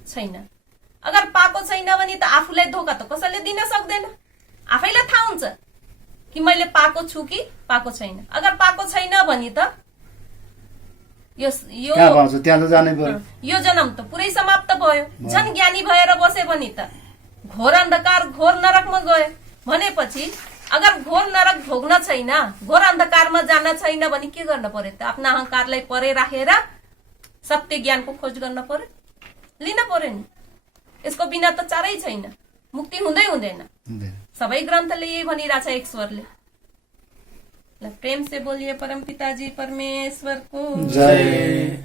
छैन। अगर पाएको छैन भने त आफूलाई धोका त कसैले दिन सक्दैन। आफैलाई थाहा हुन्छ कि मैले पाएको छु कि पाएको छैन। अगर पाएको छैन भने त यो जन्म त पुरै समाप्त भयो। झन् ज्ञानी भएर बसे भने त घोर अन्धकार घोर नरकमा गयो। भनेपछि अगर घोर नरक भोग्न छैन, घोर अन्धकारमा जान छैन भने के गर्न पर्यो त? आफ्ना अहंकारलाई परे राखेर सत्य ज्ञानको खोज गर्न पर्यो, लिन पर्यो नि। यसको बिना त चारै छैन, मुक्ति हुँदैन। सबै ग्रन्थले यही भनिरहेछ ईश्वरले। प्रेम से बोलिए परम पिताजी परमेश्वर को जय।